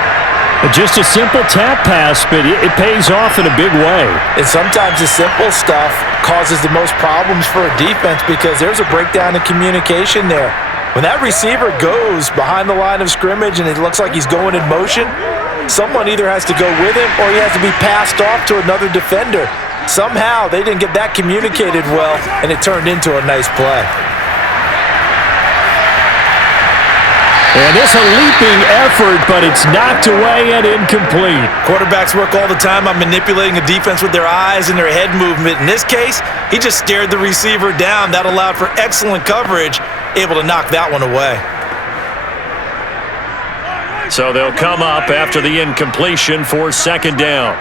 Just a simple tap pass, but it pays off in a big way. And sometimes the simple stuff causes the most problems for a defense because there's a breakdown in communication there. When that receiver goes behind the line of scrimmage and it looks like he's going in motion, someone either has to go with him or he has to be passed off to another defender. Somehow they didn't get that communicated well, and it turned into a nice play. And it's a leaping effort, but it's knocked away and incomplete. Quarterbacks work all the time on manipulating a defense with their eyes and their head movement. In this case, he just stared the receiver down. That allowed for excellent coverage, able to knock that one away. So they'll come up after the incompletion for 2nd down.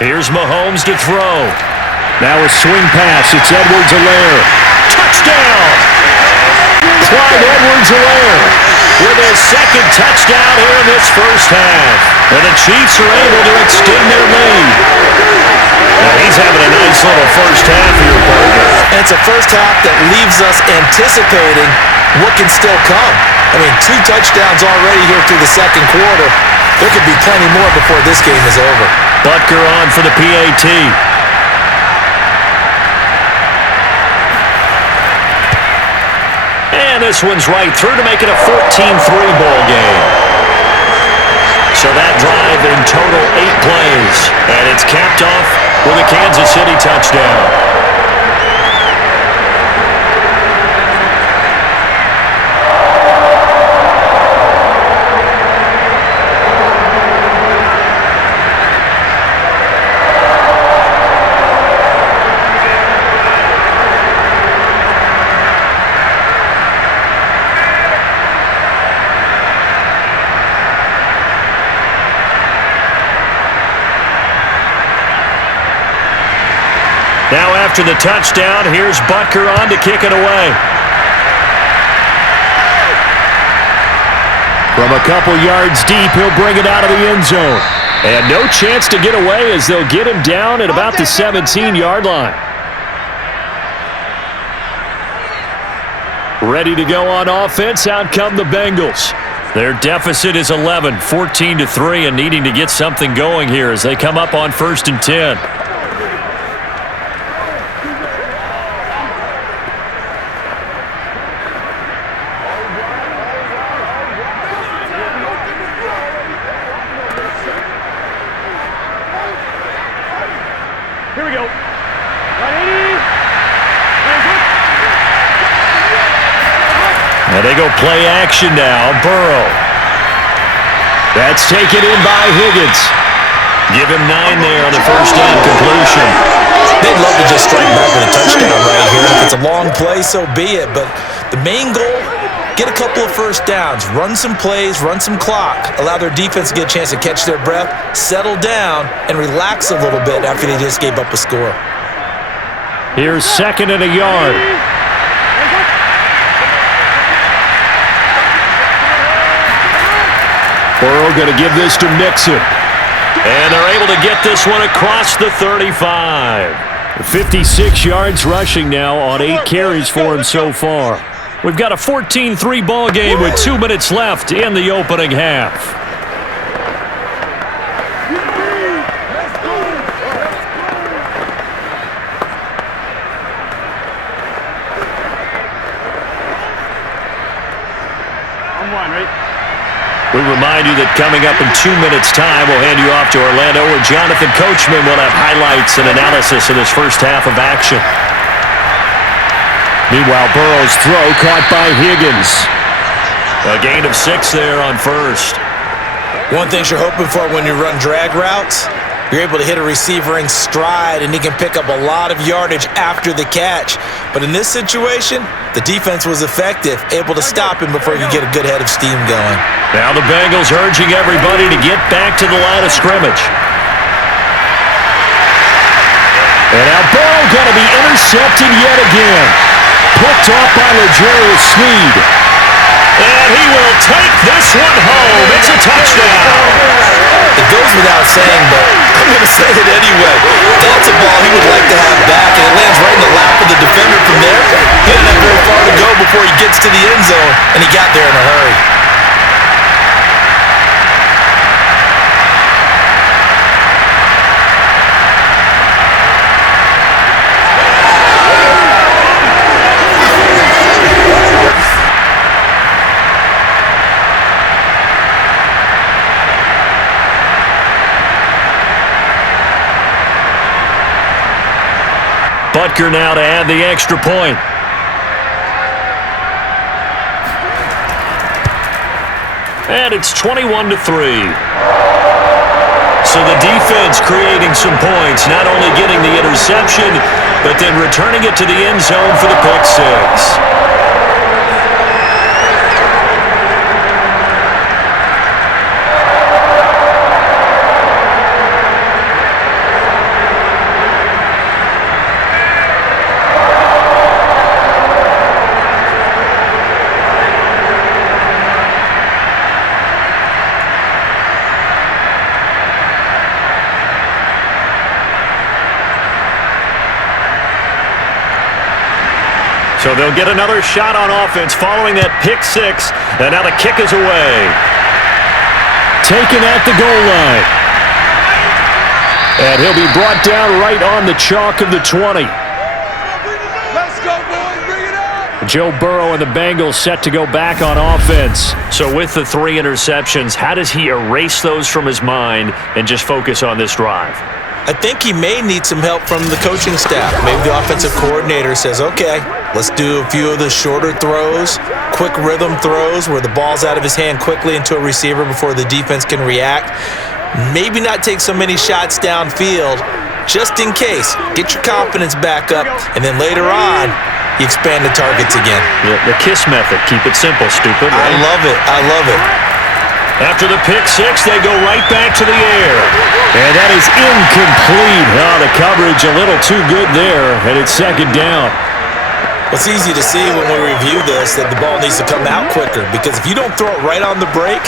Here's Mahomes to throw. Now a swing pass. It's Edwards-Helaire. Touchdown! Clyde Edwards-Helaire with his 2nd touchdown here in this first half. And the Chiefs are able to extend their lead. Now he's having a nice little first half here, partner. And it's a first half that leaves us anticipating what can still come. I mean, 2 touchdowns already here through the 2nd quarter. There could be plenty more before this game is over. Butker on for the PAT. And this one's right through to make it a 14-3 ball game. So that drive in total 8 plays. And it's capped off with a Kansas City touchdown. Now after the touchdown, here's Butker on to kick it away. From a couple yards deep, he'll bring it out of the end zone. And no chance to get away as they'll get him down at about the 17-yard line. Ready to go on offense, out come the Bengals. Their deficit is 11, 14-3, and needing to get something going here as they come up on 1st and 10. And they go play action now. Burrow. That's taken in by Higgins. Give him 9 there on the first down completion. They'd love to just strike back with a touchdown right here. If it's a long play, so be it. But the main goal, get a couple of first downs, run some plays, run some clock, allow their defense to get a chance to catch their breath, settle down, and relax a little bit after they just gave up a score. Here's 2nd and a yard. Burrow going to give this to Mixon. And they're able to get this one across the 35. 56 yards rushing now on 8 carries for him so far. We've got a 14-3 ball game with 2 minutes left in the opening half. We remind you that coming up in 2 minutes' time, we'll hand you off to Orlando, where Jonathan Coachman will have highlights and analysis of this first half of action. Meanwhile, Burrow's throw caught by Higgins. A gain of 6 there on first. One thing you're hoping for when you run drag routes, you're able to hit a receiver in stride, and he can pick up a lot of yardage after the catch. But in this situation, the defense was effective, able to stop him before he could get a good head of steam going. Now the Bengals urging everybody to get back to the line of scrimmage. And now Burrow going to be intercepted yet again. Picked off by L'Jarius Sneed. And he will take this one home. It's a touchdown. It goes without saying, but I'm going to say it anyway. That's a ball he would like to have back, and it lands right in the lap of the defender from there. He didn't have very far to go before he gets to the end zone, and he got there in a hurry. Butker now to add the extra point. And it's 21-3. So the defense creating some points, not only getting the interception, but then returning it to the end zone for the pick 6. So they'll get another shot on offense following that pick 6, and now the kick is away. Taken at the goal line. And he'll be brought down right on the chalk of the 20. Let's go, boys. Bring it up. Joe Burrow and the Bengals set to go back on offense. So with the 3 interceptions, how does he erase those from his mind and just focus on this drive? I think he may need some help from the coaching staff. Maybe the offensive coordinator says, okay, let's do a few of the shorter throws, quick rhythm throws where the ball's out of his hand quickly into a receiver before the defense can react. Maybe not take so many shots downfield, just in case. Get your confidence back up, and then later on, you expand the targets again. The KISS method. Keep it simple, stupid. Right? I love it. I love it. After the pick 6, they go right back to the air. And that is incomplete. Oh, the coverage a little too good there, and it's second down. It's easy to see when we review this that the ball needs to come out quicker, because if you don't throw it right on the break,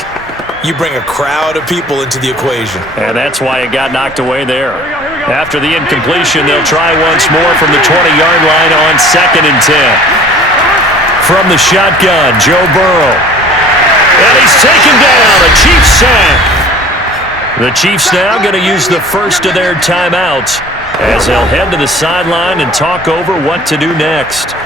you bring a crowd of people into the equation. And that's why it got knocked away there. After the incompletion, they'll try once more from the 20-yard line on 2nd and 10. From the shotgun, Joe Burrow. And he's taken down, a Chiefs sack. The Chiefs now going to use the first of their timeouts as they'll head to the sideline and talk over what to do next.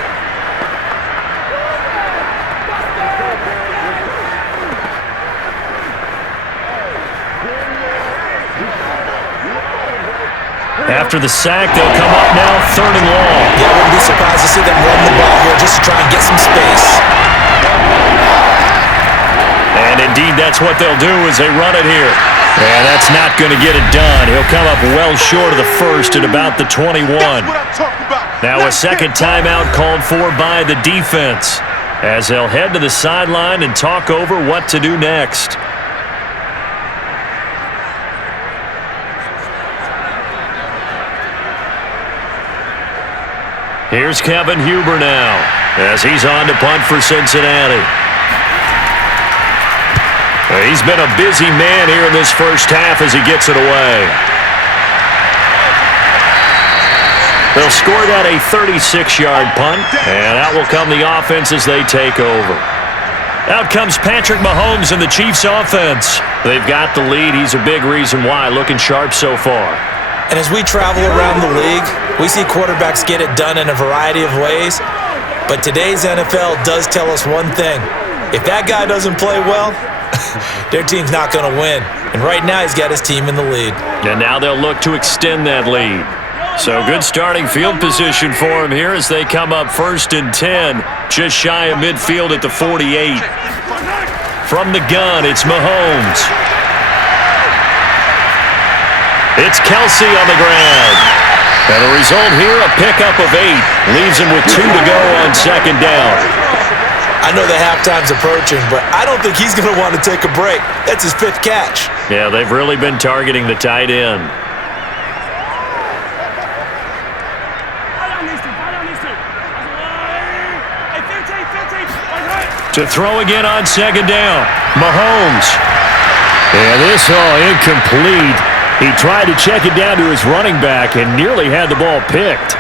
After the sack, they'll come up now 3rd and long. Yeah, I wouldn't be surprised to see them run the ball here just to try and get some space. And indeed, that's what they'll do as they run it here. And that's not going to get it done. He'll come up well short of the first at about the 21. That's what I'm talking about. Now a second timeout called for by the defense as they'll head to the sideline and talk over what to do next. Here's Kevin Huber now as he's on to punt for Cincinnati. He's been a busy man here in this first half as he gets it away. They'll score that a 36-yard punt, and out will come the offense as they take over. Out comes Patrick Mahomes and the Chiefs offense. They've got the lead. He's a big reason why, looking sharp so far. And as we travel around the league, we see quarterbacks get it done in a variety of ways. But today's NFL does tell us one thing. If that guy doesn't play well, their team's not going to win. And right now, he's got his team in the lead. And now they'll look to extend that lead. So good starting field position for him here as they come up 1st and 10, just shy of midfield at the 48. From the gun, it's Mahomes. It's Kelsey on the ground. And the result here, a pickup of 8. Leaves him with 2 to go on 2nd down. I know the halftime's approaching, but I don't think he's going to want to take a break. That's his 5th catch. Yeah, they've really been targeting the tight end. To throw again on 2nd down. Mahomes. And this incomplete. He tried to check it down to his running back and nearly had the ball picked.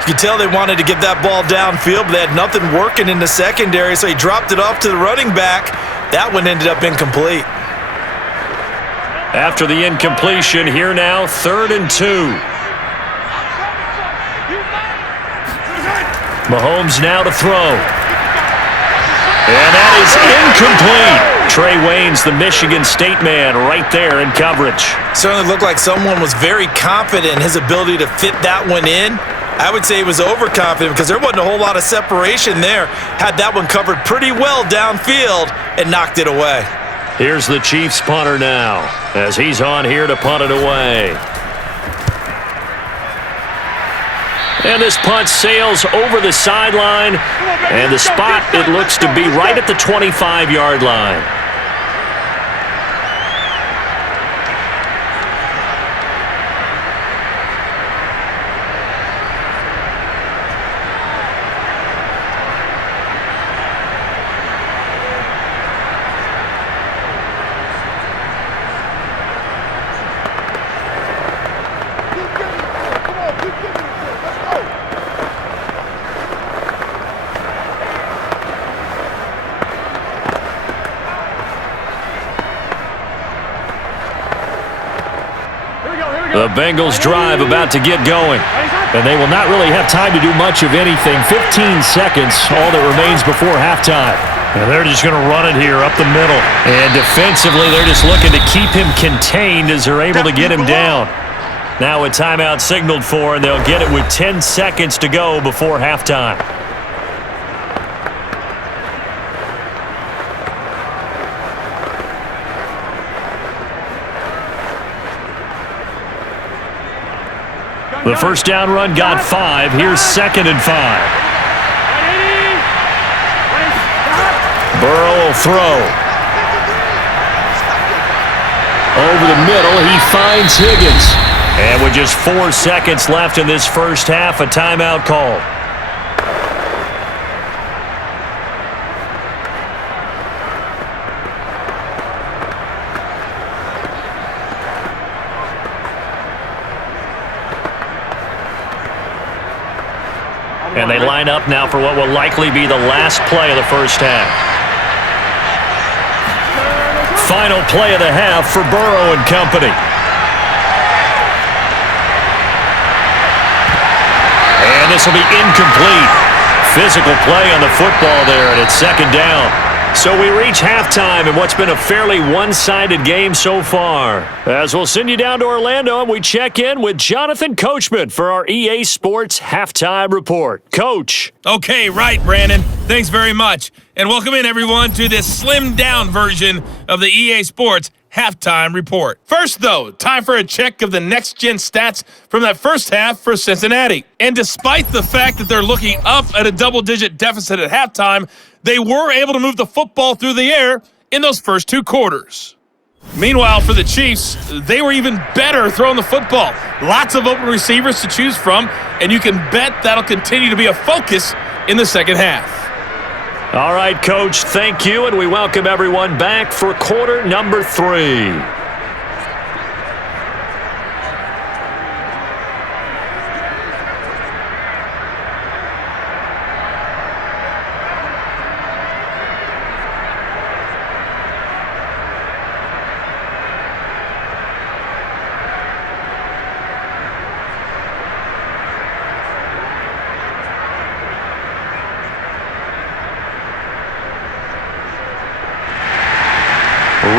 You could tell they wanted to get that ball downfield, but they had nothing working in the secondary, so he dropped it off to the running back. That one ended up incomplete. After the incompletion, here now, 3rd and 2. Mahomes now to throw. And that is incomplete. Trey Waynes, the Michigan State man, right there in coverage. Certainly looked like someone was very confident in his ability to fit that one in. I would say he was overconfident because there wasn't a whole lot of separation there. Had that one covered pretty well downfield and knocked it away. Here's the Chiefs punter now as he's on here to punt it away. And this punt sails over the sideline, and the spot, it looks to be right at the 25-yard line. The Bengals drive about to get going. And they will not really have time to do much of anything. 15 seconds, all that remains before halftime. And they're just going to run it here up the middle. And defensively, they're just looking to keep him contained as they're able to get him down. Now a timeout signaled for, and they'll get it with 10 seconds to go before halftime. The first down run got 5. Here's 2nd and 5. Burrow will throw. Over the middle, he finds Higgins. And with just 4 seconds left in this first half, a timeout call. And they line up now for what will likely be the last play of the first half. Final play of the half for Burrow and company. And this will be incomplete. Physical play on the football there, and it's 2nd down. So we reach halftime in what's been a fairly one-sided game so far. As we'll send you down to Orlando, and we check in with Jonathan Coachman for our EA Sports Halftime Report. Coach. Okay, right, Brandon. Thanks very much. And welcome in, everyone, to this slimmed-down version of the EA Sports Halftime Report. First, though, time for a check of the next-gen stats from that first half for Cincinnati. And despite the fact that they're looking up at a double-digit deficit at halftime, they were able to move the football through the air in those first 2 quarters. Meanwhile, for the Chiefs, they were even better throwing the football. Lots of open receivers to choose from, and you can bet that'll continue to be a focus in the second half. All right, Coach, thank you, and we welcome everyone back for quarter number 3.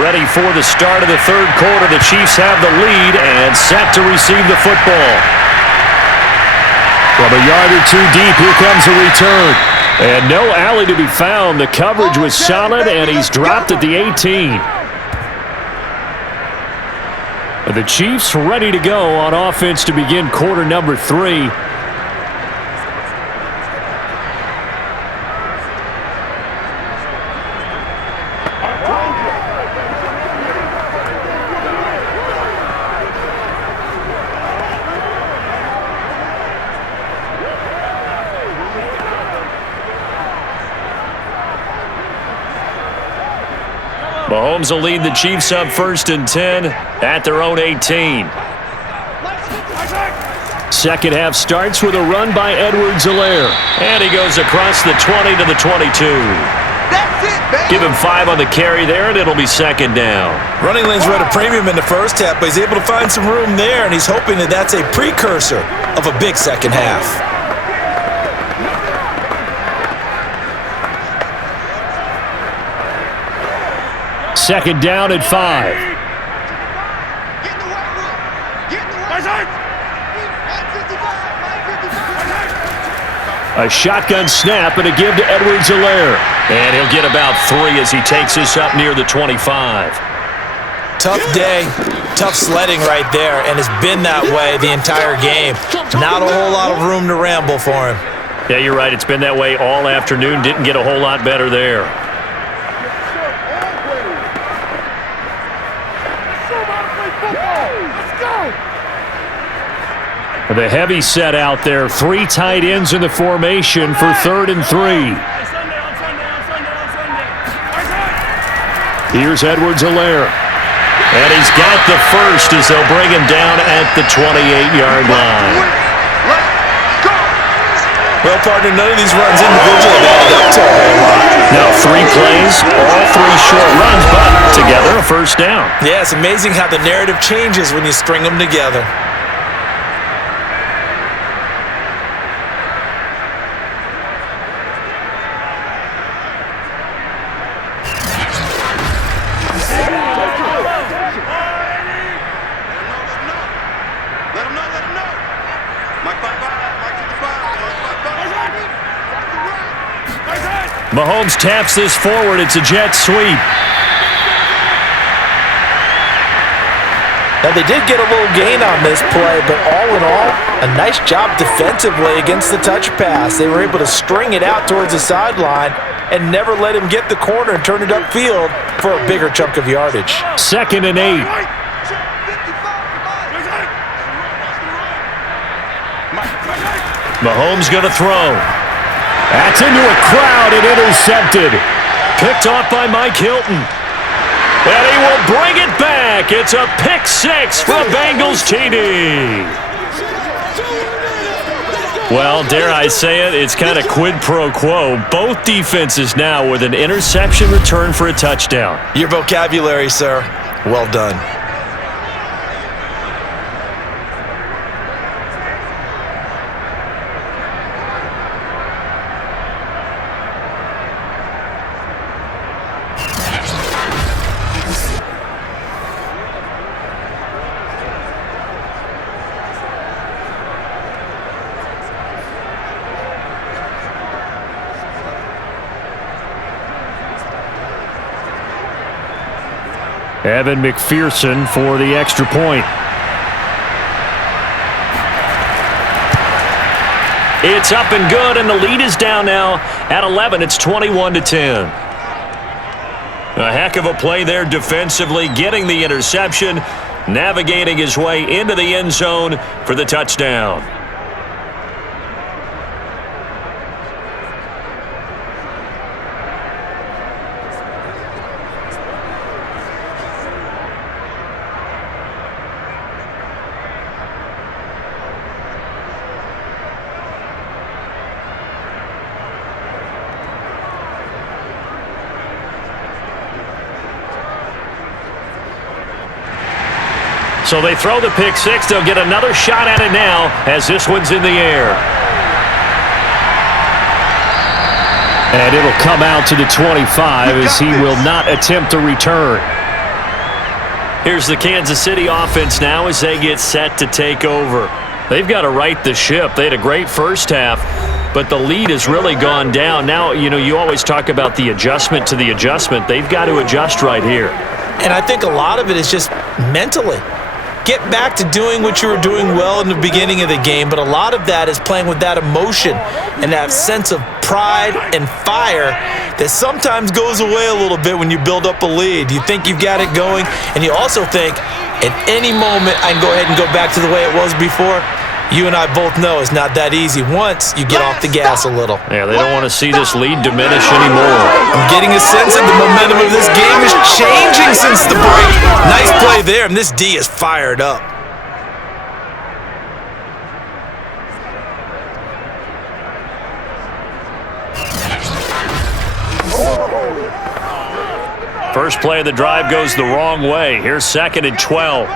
Ready for the start of the third quarter. The Chiefs have the lead and set to receive the football. A yard or two deep. Here comes a return. And no alley to be found. The coverage was solid, and he's dropped at the 18. The Chiefs ready to go on offense to begin quarter number 3. Mahomes will lead the Chiefs up 1st and 10 at their own 18. Second half starts with a run by Edwards-Helaire. And he goes across the 20 to the 22. That's it, baby. Give him 5 on the carry there, and it'll be 2nd down. Running lanes were at a premium in the first half, but he's able to find some room there, and he's hoping that that's a precursor of a big second half. Second down at 5. A shotgun snap and a give to Edwards-Helaire. And he'll get about 3 as he takes us up near the 25. Tough day, tough sledding right there, and it's been that way the entire game. Not a whole lot of room to ramble for him. Yeah, you're right. It's been that way all afternoon. Didn't get a whole lot better there. The heavy set out there. 3 tight ends in the formation for 3rd and 3. Here's Edwards-Helaire. And he's got the first as they'll bring him down at the 28-yard line. Well, partner, none of these runs individually added up to a whole lot. Now 3 plays, all 3 short runs, but together a first down. Yeah, it's amazing how the narrative changes when you string them together. Mahomes taps this forward. It's a jet sweep. Now, they did get a little gain on this play, but all in all, a nice job defensively against the touch pass. They were able to string it out towards the sideline and never let him get the corner and turn it upfield for a bigger chunk of yardage. 2nd and 8. Mahomes going to throw. That's into a crowd and intercepted. Picked off by Mike Hilton. And he will bring it back. It's a pick 6 for Bengals TD. Well, dare I say it, it's kind of quid pro quo. Both defenses now with an interception return for a touchdown. Your vocabulary, sir. Well done. Evan McPherson for the extra point. It's up and good, and the lead is down now at 11. It's 21-10. A heck of a play there defensively, getting the interception, navigating his way into the end zone for the touchdown. So they throw the pick 6. They'll get another shot at it now as this one's in the air. And it'll come out to the 25 as he will not attempt to return. Here's the Kansas City offense now as they get set to take over. They've got to right the ship. They had a great first half, but the lead has really gone down. Now, you always talk about the adjustment to the adjustment. They've got to adjust right here. And I think a lot of it is just mentally. Get back to doing what you were doing well in the beginning of the game, but a lot of that is playing with that emotion and that sense of pride and fire that sometimes goes away a little bit when you build up a lead. You think you've got it going, and you also think, at any moment I can go ahead and go back to the way it was before. You and I both know it's not that easy once you get off the gas a little. Yeah, they don't want to see this lead diminish anymore. I'm getting a sense that the momentum of this game is changing since the break. Nice play there, and this D is fired up. First play of the drive goes the wrong way. Here's 2nd and 12.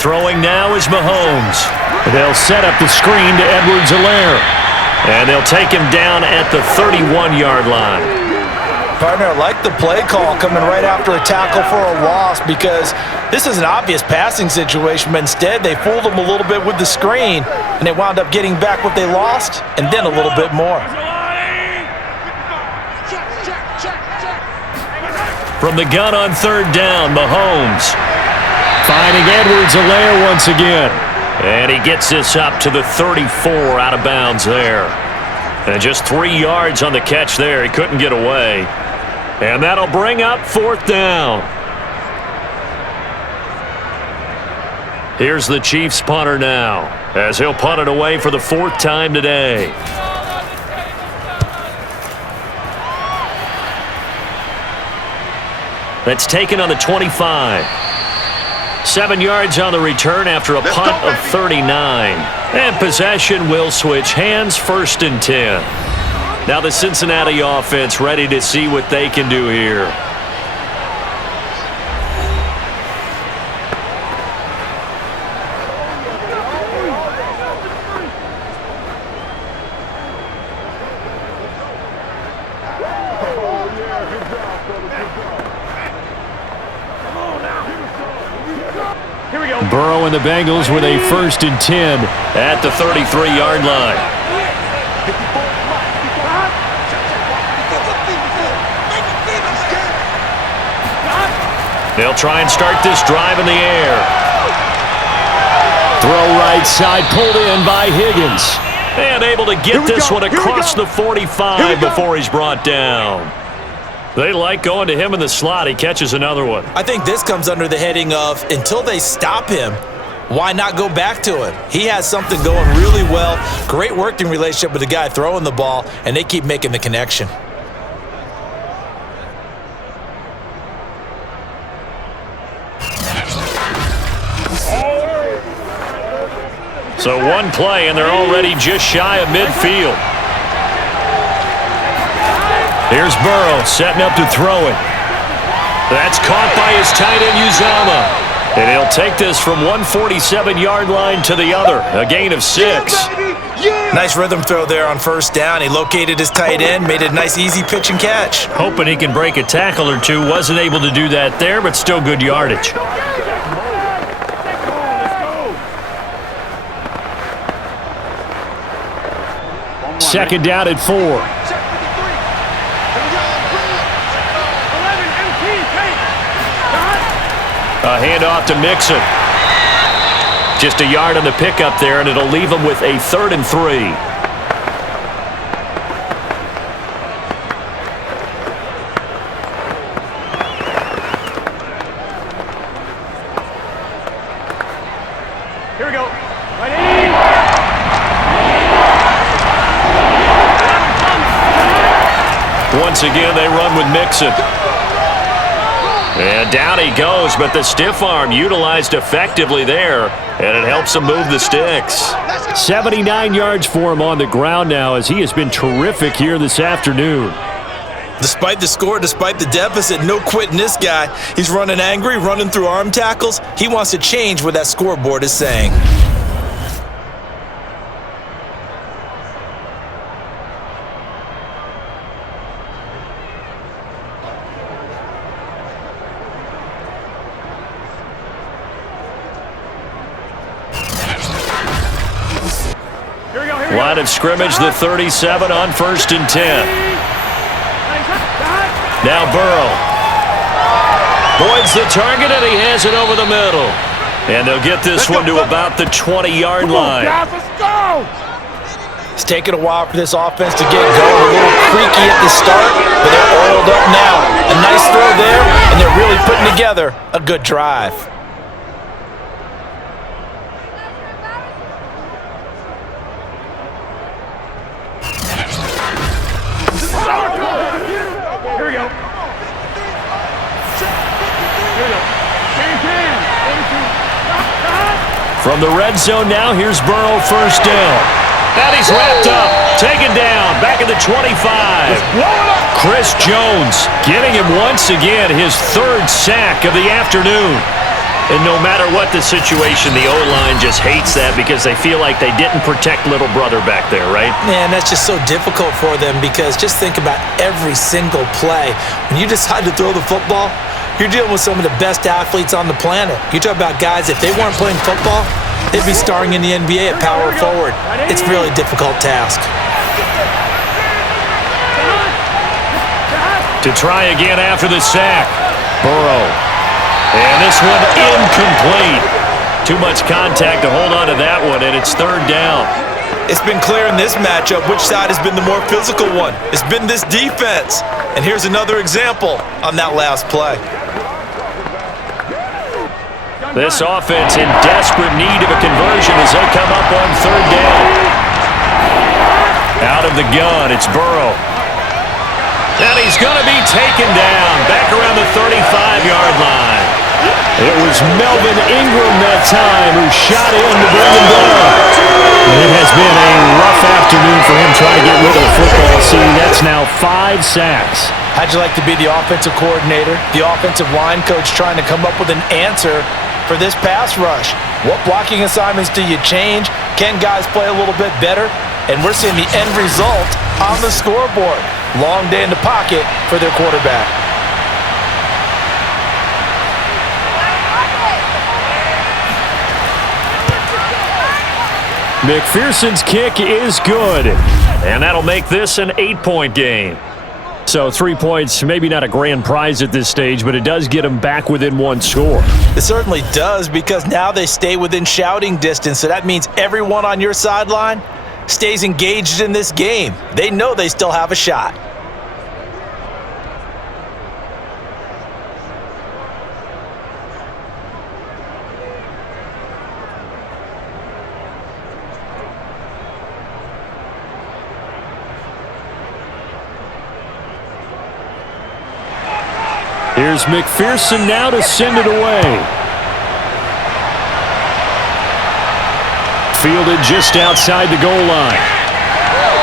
Throwing now is Mahomes. They'll set up the screen to Edwards-Helaire. And they'll take him down at the 31-yard line. Partner, I like the play call coming right after a tackle for a loss because this is an obvious passing situation, but instead they fooled him a little bit with the screen, and they wound up getting back what they lost and then a little bit more. From the gun on 3rd down, Mahomes. Finding Edwards-Helaire once again. And he gets this up to the 34 out of bounds there. And just 3 yards on the catch there. He couldn't get away. And that'll bring up 4th down. Here's the Chiefs punter now, as he'll punt it away for the 4th time today. That's taken on the 25. 7 yards on the return after a punt of 39. And possession will switch hands, 1st and 10. Now the Cincinnati offense ready to see what they can do here. Burrow and the Bengals with a 1st and 10 at the 33-yard line. They'll try and start this drive in the air. Throw right side, pulled in by Higgins. And able to get this one across the 45 before he's brought down. They like going to him in the slot. He catches another one. I think this comes under the heading of, until they stop him, why not go back to him? He has something going really well. Great working relationship with the guy throwing the ball, and they keep making the connection. So one play, and they're already just shy of midfield. Here's Burrow setting up to throw it. That's caught by his tight end, Uzomah. And he'll take this from 147-yard line to the other, a gain of 6. Nice rhythm throw there on 1st down. He located his tight end, made a nice easy pitch and catch. Hoping he can break a tackle or two. Wasn't able to do that there, but still good yardage. Second down at 4. A handoff to Mixon. Just a yard on the pickup there, and it'll leave him with a 3rd and 3. Here we go. Once again, they run with Mixon. And down he goes, but the stiff arm utilized effectively there, and it helps him move the sticks. 79 yards for him on the ground now, as he has been terrific here this afternoon. Despite the score, despite the deficit, no quitting this guy. He's running angry, running through arm tackles. He wants to change what that scoreboard is saying. line of scrimmage, the 37 on 1st and 10. Now Burrow. Boyd's the target, and he has it over the middle. And they'll get this one to about the 20-yard line. Let's go! It's taken a while for this offense to get going. A little creaky at the start, but they're oiled up now. A nice throw there, and they're really putting together a good drive. Here we go. From the red zone now, here's Burrow, first down. And he's wrapped up, taken down, back at the 25. Chris Jones getting him once again, his 3rd sack of the afternoon. And no matter what the situation, the O-line just hates that because they feel like they didn't protect little brother back there, right? Man, that's just so difficult for them because just think about every single play. When you decide to throw the football, you're dealing with some of the best athletes on the planet. You talk about guys, if they weren't playing football, they'd be starring in the NBA at power forward. It's a really difficult task. To try again after the sack. Burrow. And this one incomplete. Too much contact to hold on to that one, and it's 3rd down. It's been clear in this matchup which side has been the more physical one. It's been this defense. And here's another example on that last play. This offense in desperate need of a conversion as they come up on 3rd down. Out of the gun, it's Burrow. And he's going to be taken down back around the 35-yard line. It was Melvin Ingram that time who shot in to bring him down. It has been a rough afternoon for him trying to get rid of the football. See, that's now 5 sacks. How'd you like to be the offensive coordinator, the offensive line coach trying to come up with an answer for this pass rush? What blocking assignments do you change? Can guys play a little bit better? And we're seeing the end result on the scoreboard. Long day in the pocket for their quarterback. McPherson's kick is good. And that'll make this an 8-point game. So 3 points, maybe not a grand prize at this stage, but it does get them back within 1 score. It certainly does because now they stay within shouting distance. So that means everyone on your sideline stays engaged in this game. They know they still have a shot. Here's McPherson now to send it away. Fielded just outside the goal line.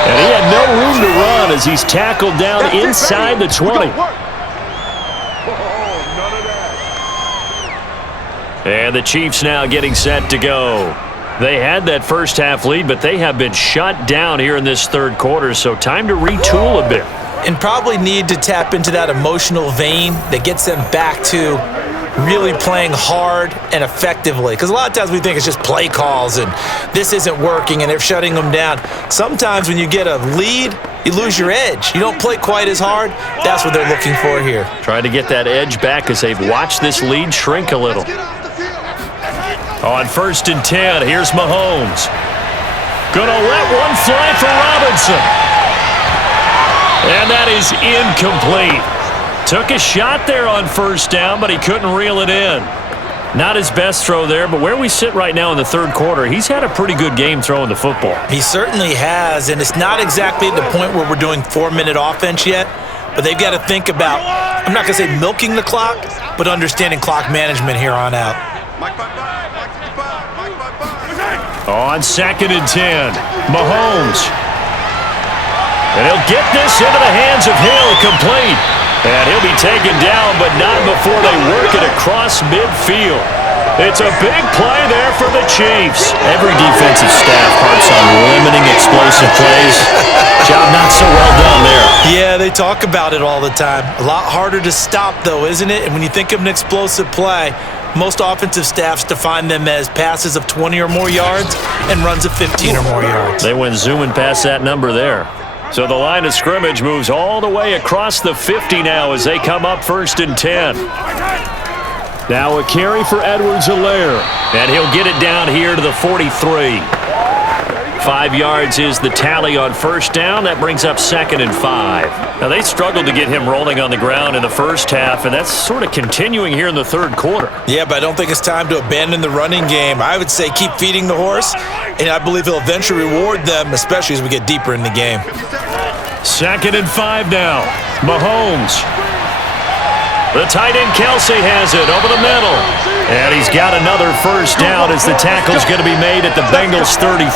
And he had no room to run as he's tackled down inside the 20. And the Chiefs now getting set to go. They had that first half lead, but they have been shut down here in this 3rd quarter, so time to retool a bit. And probably need to tap into that emotional vein that gets them back to really playing hard and effectively. Because a lot of times we think it's just play calls and this isn't working and they're shutting them down. Sometimes when you get a lead, you lose your edge. You don't play quite as hard. That's what they're looking for here. Trying to get that edge back as they've watched this lead shrink a little. On 1st and 10, here's Mahomes. Gonna let one fly for Robinson. And that is incomplete. Took a shot there on 1st down, but he couldn't reel it in. Not his best throw there, but where we sit right now in the 3rd quarter, he's had a pretty good game throwing the football. He certainly has, and it's not exactly at the point where we're doing 4-minute offense yet, but they've got to think about, I'm not going to say milking the clock, but understanding clock management here on out. On 2nd and 10, Mahomes. And he'll get this into the hands of Hill, complete. And he'll be taken down, but not before they work it across midfield. It's a big play there for the Chiefs. Every defensive staff harps on limiting explosive plays. Job not so well done there. Yeah, they talk about it all the time. A lot harder to stop, though, isn't it? And when you think of an explosive play, Most offensive staffs define them as passes of 20 or more yards and runs of 15 or more yards. They went zooming past that number there. So the line of scrimmage moves all the way across the 50 now as they come up 1st and 10. Now a carry for Edwards-Helaire. And he'll get it down here to the 43. 5 yards is the tally on 1st down. That brings up 2nd and 5. Now, they struggled to get him rolling on the ground in the first half, and that's sort of continuing here in the 3rd quarter. Yeah, but I don't think it's time to abandon the running game. I would say keep feeding the horse, and I believe he'll eventually reward them, especially as we get deeper in the game. 2nd and 5 now. Mahomes. The tight end Kelsey has it over the middle. And he's got another 1st down as the tackle's going to be made at the Bengals 33.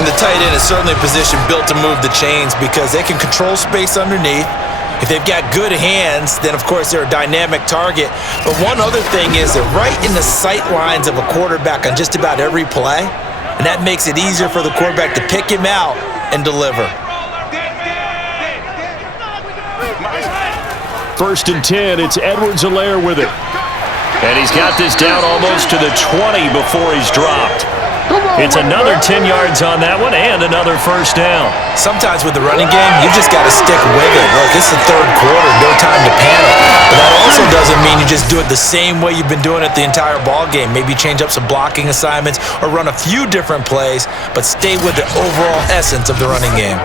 And the tight end is certainly a position built to move the chains because they can control space underneath. If they've got good hands, then of course they're a dynamic target. But one other thing is they're right in the sight lines of a quarterback on just about every play. And that makes it easier for the quarterback to pick him out and deliver. 1st and 10, it's Edwards-Helaire with it. And he's got this down almost to the 20 before he's dropped. It's another 10 yards on that one and another 1st down. Sometimes with the running game, you just got to stick with it. Look, it's the 3rd quarter, no time to panic. But that also doesn't mean you just do it the same way you've been doing it the entire ball game. Maybe change up some blocking assignments or run a few different plays, but stay with the overall essence of the running game.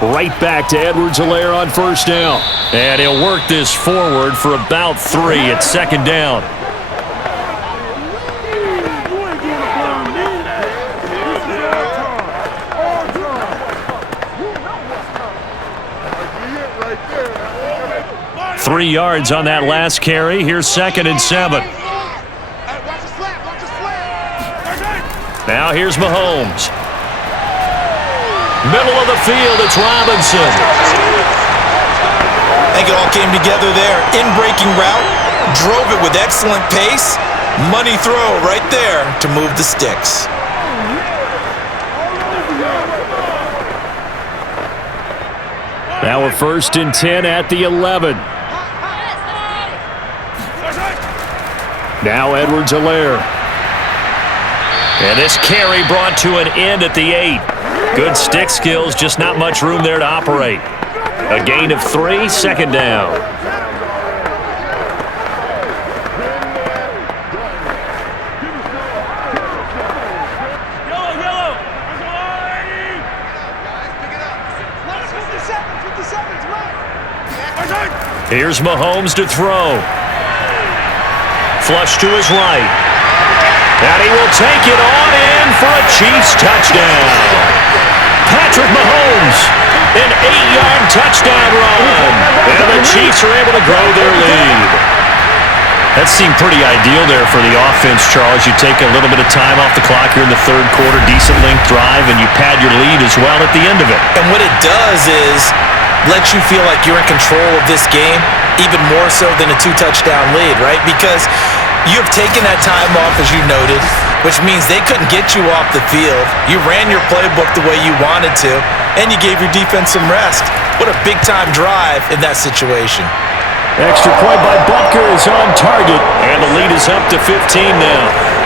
Right back to Edwards-Helaire on 1st down. And he'll work this forward for about 3 at 2nd down. Right 3 yards on that last carry. Here's 2nd and 7. Now here's Mahomes. Middle of the field, it's Robinson. I think it all came together there. In-breaking route, drove it with excellent pace. Money throw right there to move the sticks. Now a 1st and 10 at the 11. Now Edwards-Helaire. And this carry brought to an end at the 8. Good stick skills, just not much room there to operate. A gain of 3, 2nd down. Here's Mahomes to throw. Flush to his right. And he will take it on in for a Chiefs touchdown. Patrick Mahomes, an 8-yard touchdown run. And the Chiefs are able to grow their lead. That seemed pretty ideal there for the offense, Charles. You take a little bit of time off the clock here in the 3rd quarter, decent length drive, and you pad your lead as well at the end of it. And what it does is let you feel like you're in control of this game, even more so than a 2-touchdown lead, right? Because you have taken that time off, as you noted, which means they couldn't get you off the field. You ran your playbook the way you wanted to, and you gave your defense some rest. What a big-time drive in that situation. Extra point by Butker is on target, and the lead is up to 15 now.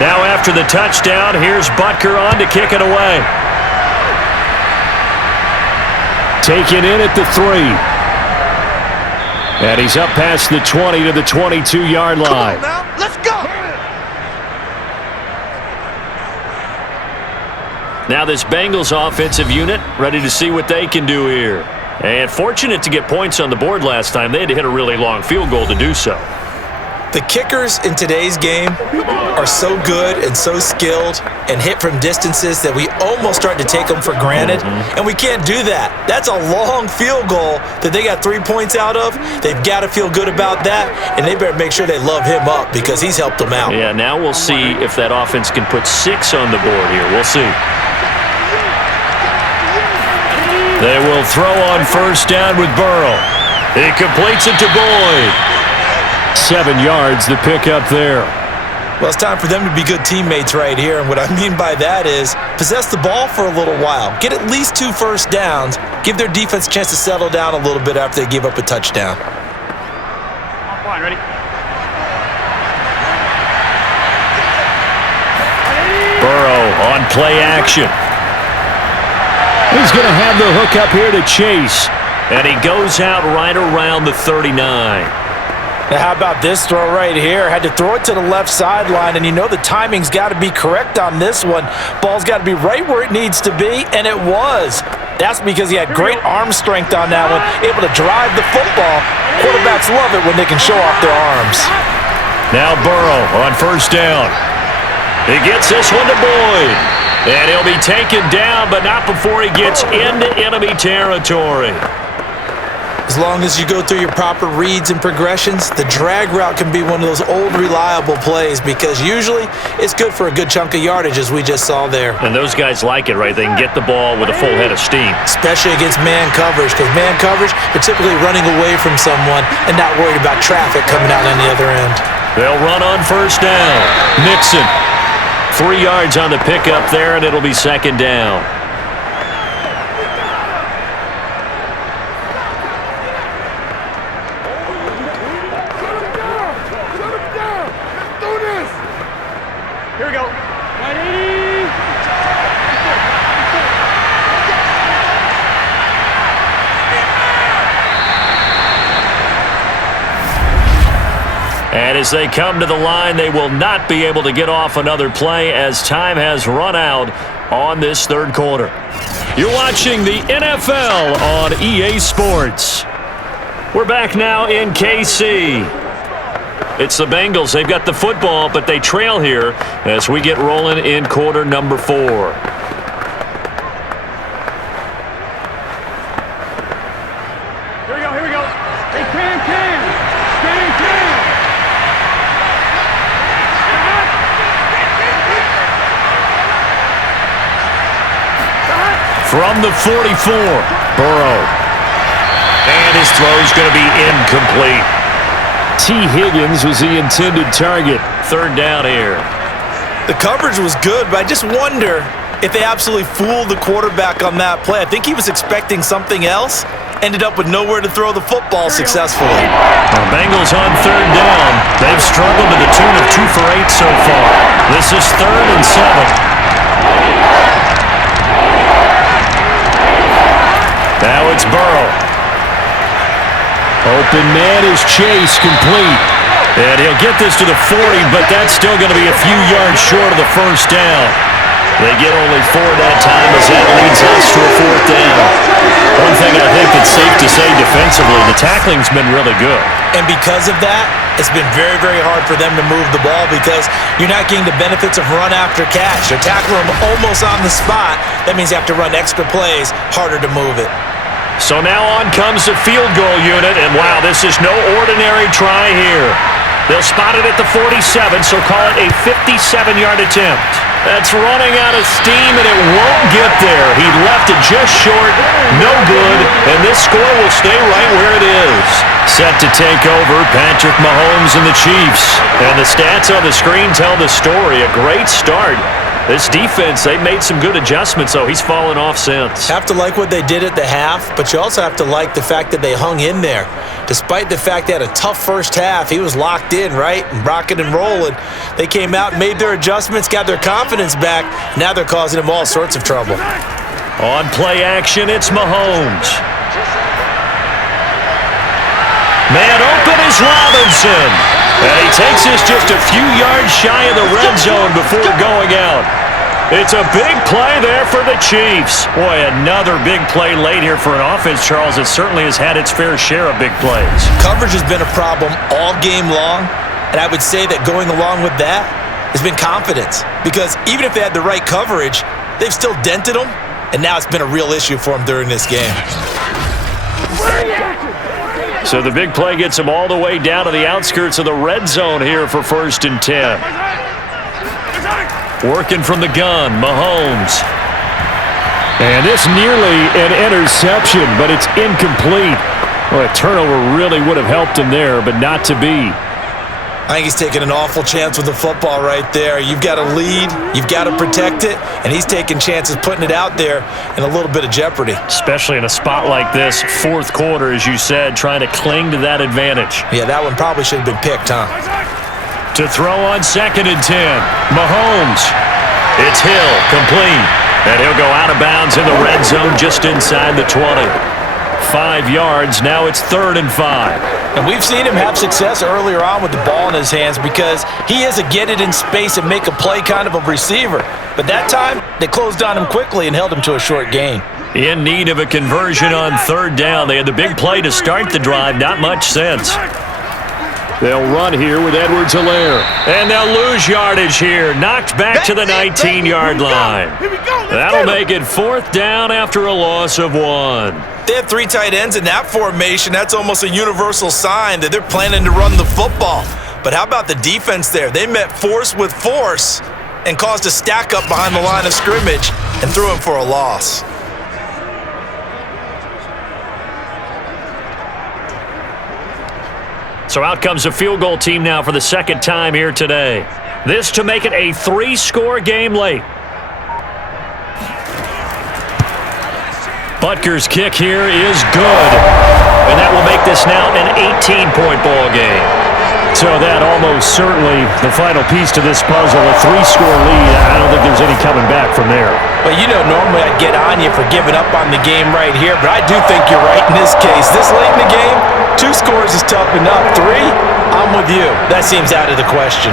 Now after the touchdown, here's Butker on to kick it away. Taken in at the 3. And he's up past the 20 to the 22-yard line. Now, let's go! Now this Bengals offensive unit ready to see what they can do here. And fortunate to get points on the board last time. They had to hit a really long field goal to do so. The kickers in today's game are so good and so skilled and hit from distances that we almost start to take them for granted, and we can't do that. That's a long field goal that they got 3 points out of. They've got to feel good about that, and they better make sure they love him up because he's helped them out. Yeah, now we'll see if that offense can put 6 on the board here. We'll see. They will throw on first down with Burrow. He completes it to Boyd. 7 yards, the pickup there. Well, it's time for them to be good teammates right here, and what I mean by that is possess the ball for a little while. Get at least 2 first downs. Give their defense a chance to settle down a little bit after they give up a touchdown. Fine, ready? Burrow on play action. He's going to have the hook up here to Chase, and he goes out right around the 39. Now, how about this throw right here? Had to throw it to the left sideline, and you know the timing's got to be correct on this one. Ball's got to be right where it needs to be, and it was. That's because he had great arm strength on that one, able to drive the football. Quarterbacks love it when they can show off their arms. Now Burrow on first down. He gets this one to Boyd, and he'll be taken down, but not before he gets into enemy territory. As long as you go through your proper reads and progressions, the drag route can be one of those old reliable plays because usually it's good for a good chunk of yardage as we just saw there. And those guys like it, right? They can get the ball with a full head of steam. Especially against man coverage because man coverage, they're typically running away from someone and not worried about traffic coming out on the other end. They'll run on first down. Mixon. 3 yards on the pickup there, and it'll be second down. Here we go. Ready? And as they come to the line, they will not be able to get off another play as time has run out on this third quarter. You're watching the NFL on EA Sports. We're back now in KC. It's the Bengals. They've got the football, but they trail here as we get rolling in quarter number 4. Here we go, here we go. Hey, can. From the 44, Burrow. And his throw's going to be incomplete. T. Higgins was the intended target. Third down here. The coverage was good, but I just wonder if they absolutely fooled the quarterback on that play. I think he was expecting something else. Ended up with nowhere to throw the football successfully. The Bengals on third down. They've struggled to the tune of 2 for 8 so far. This is 3rd and 7. Now it's Burrow. Open man is Chase, complete. And he'll get this to the 40, but that's still going to be a few yards short of the first down. They get only 4 that time as that leads us to a 4th down. One thing I think that's safe to say defensively, the tackling's been really good. And because of that, it's been very, very hard for them to move the ball because you're not getting the benefits of run after catch. They're tackling them almost on the spot. That means you have to run extra plays, harder to move it. So now on comes the field goal unit, and wow, this is no ordinary try here. They'll spot it at the 47, so call it a 57-yard attempt. That's running out of steam, and it won't get there. He left it just short, no good, and this score will stay right where it is. Set to take over, Patrick Mahomes and the Chiefs. And the stats on the screen tell the story. A great start. This defense, they made some good adjustments, so he's fallen off since. Have to like what they did at the half, but you also have to like the fact that they hung in there. Despite the fact they had a tough first half, he was locked in, right, and rocking and rolling. They came out, made their adjustments, got their confidence back. Now they're causing him all sorts of trouble. On play action, it's Mahomes. Man open is Robinson. And he takes this just a few yards shy of the red zone before going out. It's a big play there for the Chiefs. Boy, another big play late here for an offense, Charles. It certainly has had its fair share of big plays. Coverage has been a problem all game long, and I would say that going along with that has been confidence. Because even if they had the right coverage, they've still dented them, and now it's been a real issue for them during this game. So the big play gets them all the way down to the outskirts of the red zone here for 1st and 10. Working from the gun, Mahomes. And this nearly an interception, but it's incomplete. Well, a turnover really would have helped him there, but not to be. I think he's taking an awful chance with the football right there. You've got to lead, you've got to protect it, and he's taking chances putting it out there in a little bit of jeopardy. Especially in a spot like this, 4th quarter, as you said, trying to cling to that advantage. Yeah, that one probably should have been picked, huh? To throw on 2nd and 10, Mahomes. It's Hill, complete. And he'll go out of bounds in the red zone just inside the 20. 5 yards, now it's 3rd and 5. And we've seen him have success earlier on with the ball in his hands because he is a get it in space and make a play kind of a receiver. But that time, they closed on him quickly and held him to a short gain. In need of a conversion on 3rd down. They had the big play to start the drive, not much sense. They'll run here with Edwards-Helaire. And they'll lose yardage here. Knocked back to the 19-yard line. That'll make it 4th down after a loss of 1. They have 3 tight ends in that formation. That's almost a universal sign that they're planning to run the football. But how about the defense there? They met force with force and caused a stack up behind the line of scrimmage and threw him for a loss. So out comes a field goal team now for the 2nd time here today. This to make it a 3-score game late. Butker's kick here is good. And that will make this now an 18-point ball game. So that almost certainly the final piece to this puzzle, a 3-score lead. I don't think there's any coming back from there. Well, you know, normally I'd get on you for giving up on the game right here, but I do think you're right in this case. This late in the game, 2 scores is tough enough. 3, I'm with you. That seems out of the question.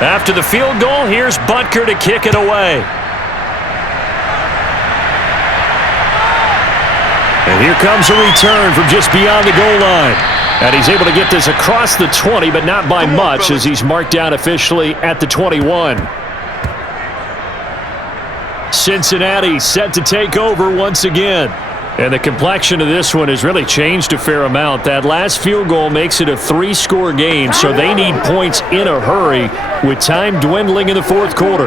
After the field goal, here's Butker to kick it away. And here comes a return from just beyond the goal line. And he's able to get this across the 20, but not by much as he's marked down officially at the 21. Cincinnati set to take over once again. And the complexion of this one has really changed a fair amount. That last field goal makes it a 3-score game, so they need points in a hurry with time dwindling in the 4th quarter.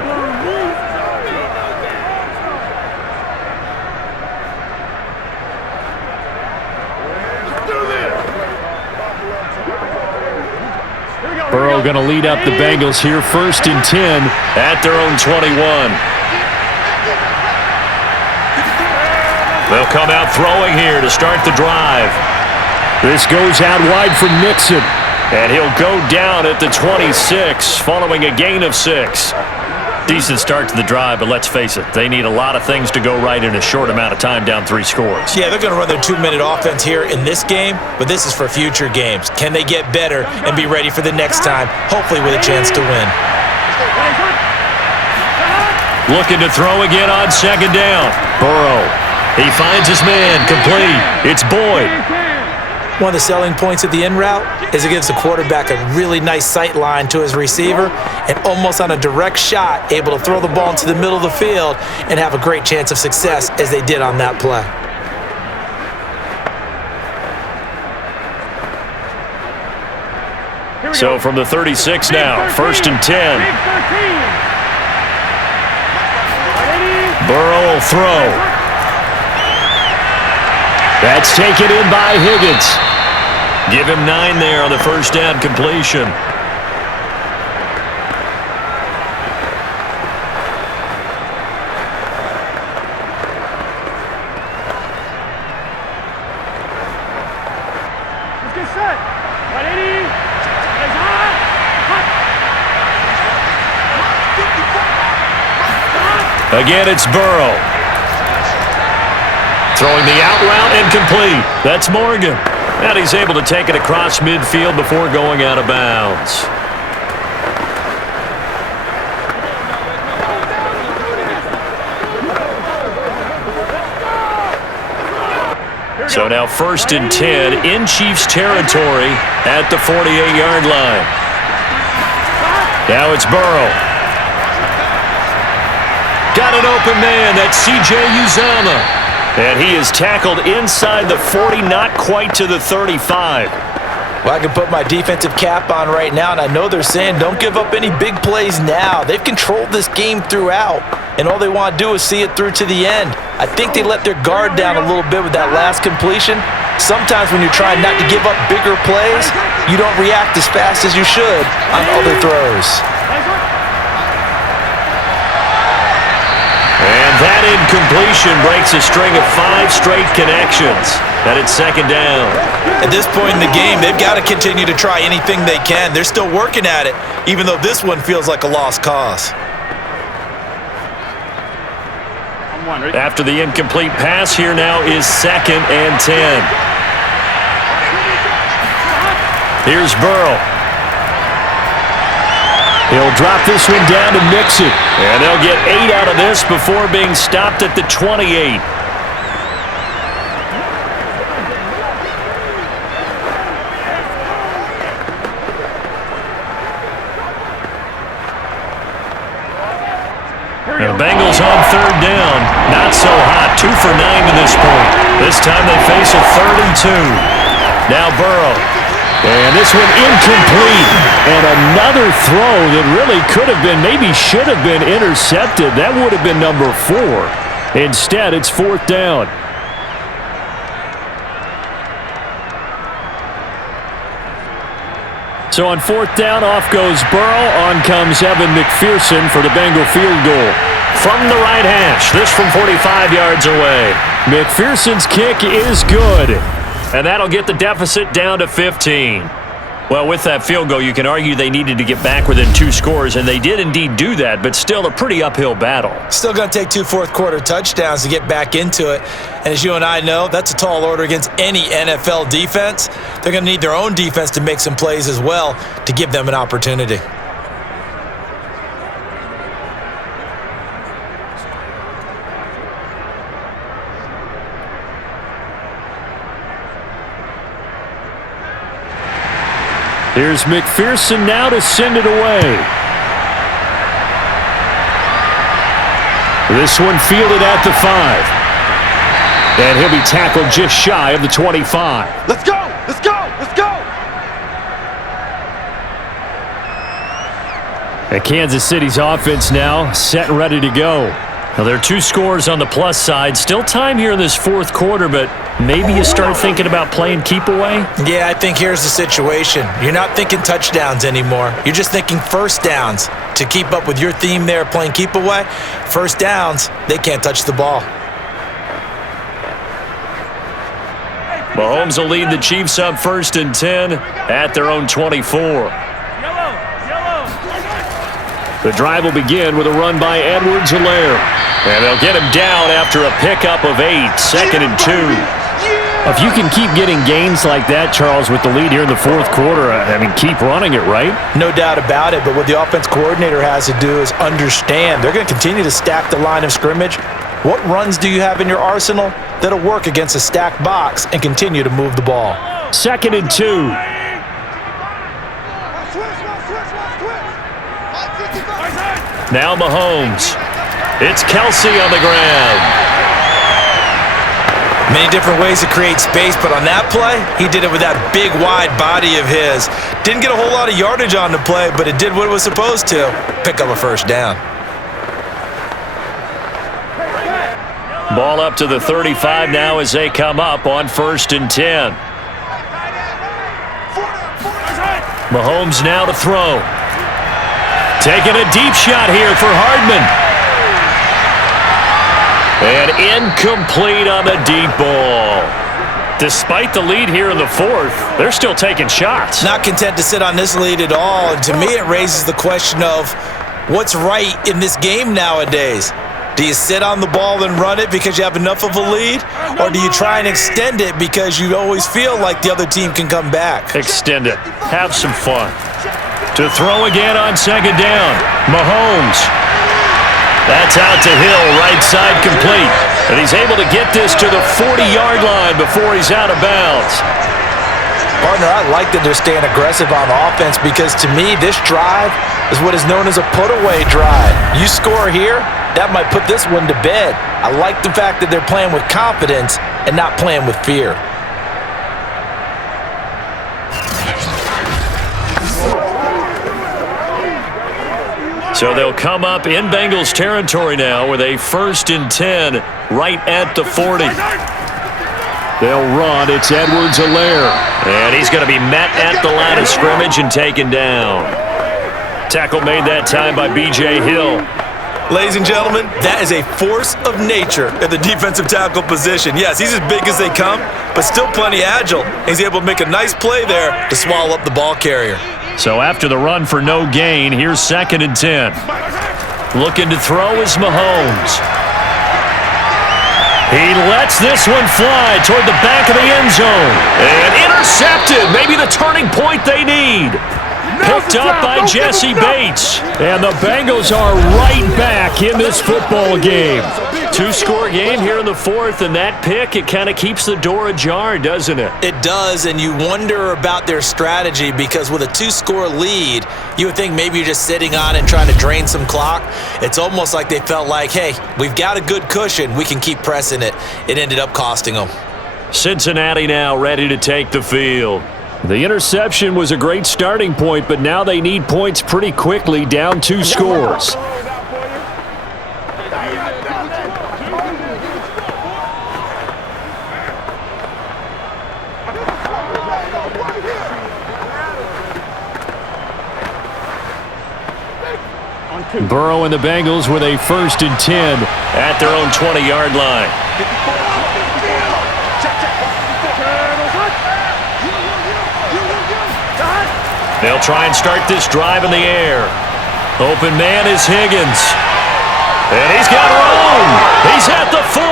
Burrow going to lead up the Bengals here, 1st and 10 at their own 21. They'll come out throwing here to start the drive. This goes out wide for Nixon, and he'll go down at the 26 following a gain of 6. Decent start to the drive, but let's face it, they need a lot of things to go right in a short amount of time down 3 scores. Yeah, they're going to run their 2-minute offense here in this game, but this is for future games. Can they get better and be ready for the next time, hopefully with a chance to win? Looking to throw again on 2nd down. Burrow. He finds his man, complete. It's Boyd. One of the selling points of the in route is it gives the quarterback a really nice sight line to his receiver and almost on a direct shot able to throw the ball into the middle of the field and have a great chance of success as they did on that play. So from the 36 now, 1st and 10. Burrow will throw. That's taken in by Higgins. Give him 9 there on the 1st down completion. Let's get set. 180. Eyes hot. Again, it's Burrow. Throwing the out route and complete. That's Morgan. And he's able to take it across midfield before going out of bounds. So now 1st and 10 in Chiefs territory at the 48-yard line. Now it's Burrow. Got an open man. That's C.J. Uzomah. And he is tackled inside the 40, not quite to the 35. Well, I can put my defensive cap on right now, and I know they're saying don't give up any big plays now. They've controlled this game throughout, and all they want to do is see it through to the end. I think they let their guard down a little bit with that last completion. Sometimes when you're trying not to give up bigger plays, you don't react as fast as you should on other throws. And that incompletion breaks a string of 5 straight connections. And it's 2nd down. At this point in the game, they've got to continue to try anything they can. They're still working at it, even though this one feels like a lost cause. After the incomplete pass, here now is 2nd and 10. Here's Burrow. He'll drop this one down to mix it. And they'll get 8 out of this before being stopped at the 28. The Bengals on 3rd down. Not so hot. 2 for 9 to this point. This time they face a 3rd and 2. Now Burrow. And this one incomplete. And another throw that really could have been, maybe should have been intercepted. That would have been number 4. Instead, it's 4th down. So on 4th down, off goes Burrow. On comes Evan McPherson for the Bengal field goal. From the right hash, this from 45 yards away. McPherson's kick is good. And that'll get the deficit down to 15. Well, with that field goal, you can argue they needed to get back within 2 scores, and they did indeed do that, but still a pretty uphill battle. Still going to take 2 fourth-quarter touchdowns to get back into it. And as you and I know, that's a tall order against any NFL defense. They're going to need their own defense to make some plays as well to give them an opportunity. Here's McPherson now to send it away. This one fielded at the 5. And he'll be tackled just shy of the 25. Let's go! Let's go! Let's go! And Kansas City's offense now set and ready to go. Now, there are 2 scores on the plus side. Still time here in this 4th quarter, but maybe you start thinking about playing keep away? Yeah, I think here's the situation. You're not thinking touchdowns anymore. You're just thinking first downs. To keep up with your theme there, playing keep away, first downs, they can't touch the ball. Mahomes will lead the Chiefs up 1st and 10 at their own 24. The drive will begin with a run by Edwards-Helaire. And they'll get him down after a pickup of 8, 2nd and 2. If you can keep getting gains like that, Charles, with the lead here in the 4th quarter, I mean, keep running it, right? No doubt about it, but what the offense coordinator has to do is understand. They're going to continue to stack the line of scrimmage. What runs do you have in your arsenal that'll work against a stacked box and continue to move the ball? 2nd and 2. Now Mahomes. It's Kelsey on the ground. Many different ways to create space, but on that play, he did it with that big, wide body of his. Didn't get a whole lot of yardage on the play, but it did what it was supposed to. Pick up a first down. Ball up to the 35 now as they come up on 1st and 10. Mahomes now to throw. Taking a deep shot here for Hardman. And incomplete on the deep ball. Despite the lead here in the 4th, they're still taking shots. Not content to sit on this lead at all. And to me, it raises the question of what's right in this game nowadays. Do you sit on the ball and run it because you have enough of a lead? Or do you try and extend it because you always feel like the other team can come back? Extend it. Have some fun. To throw again on second down. Mahomes. That's out to Hill, right side complete. And he's able to get this to the 40-yard line before he's out of bounds. Partner, I like that they're staying aggressive on offense because to me, this drive is what is known as a put-away drive. You score here, that might put this one to bed. I like the fact that they're playing with confidence and not playing with fear. So they'll come up in Bengals territory now with a 1st and 10 right at the 40. They'll run. It's Edwards-Helaire. And he's going to be met at the line of scrimmage and taken down. Tackle made that time by B.J. Hill. Ladies and gentlemen, that is a force of nature at the defensive tackle position. Yes, he's as big as they come, but still plenty agile. He's able to make a nice play there to swallow up the ball carrier. So after the run for no gain, here's 2nd and 10. Looking to throw is Mahomes. He lets this one fly toward the back of the end zone. And intercepted. Maybe the turning point they need. Picked up by Jesse Bates. And the Bengals are right back in this football game. 2-score game here in the 4th, and that pick, it kind of keeps the door ajar, doesn't it? It does, and you wonder about their strategy because with a 2-score lead, you would think maybe you're just sitting on and trying to drain some clock. It's almost like they felt like, hey, we've got a good cushion. We can keep pressing it. It ended up costing them. Cincinnati now ready to take the field. The interception was a great starting point, but now they need points pretty quickly, down 2 scores. Burrow and the Bengals with a 1st and 10 at their own 20-yard line. They'll try and start this drive in the air. Open man is Higgins. And he's got room. He's at the 40.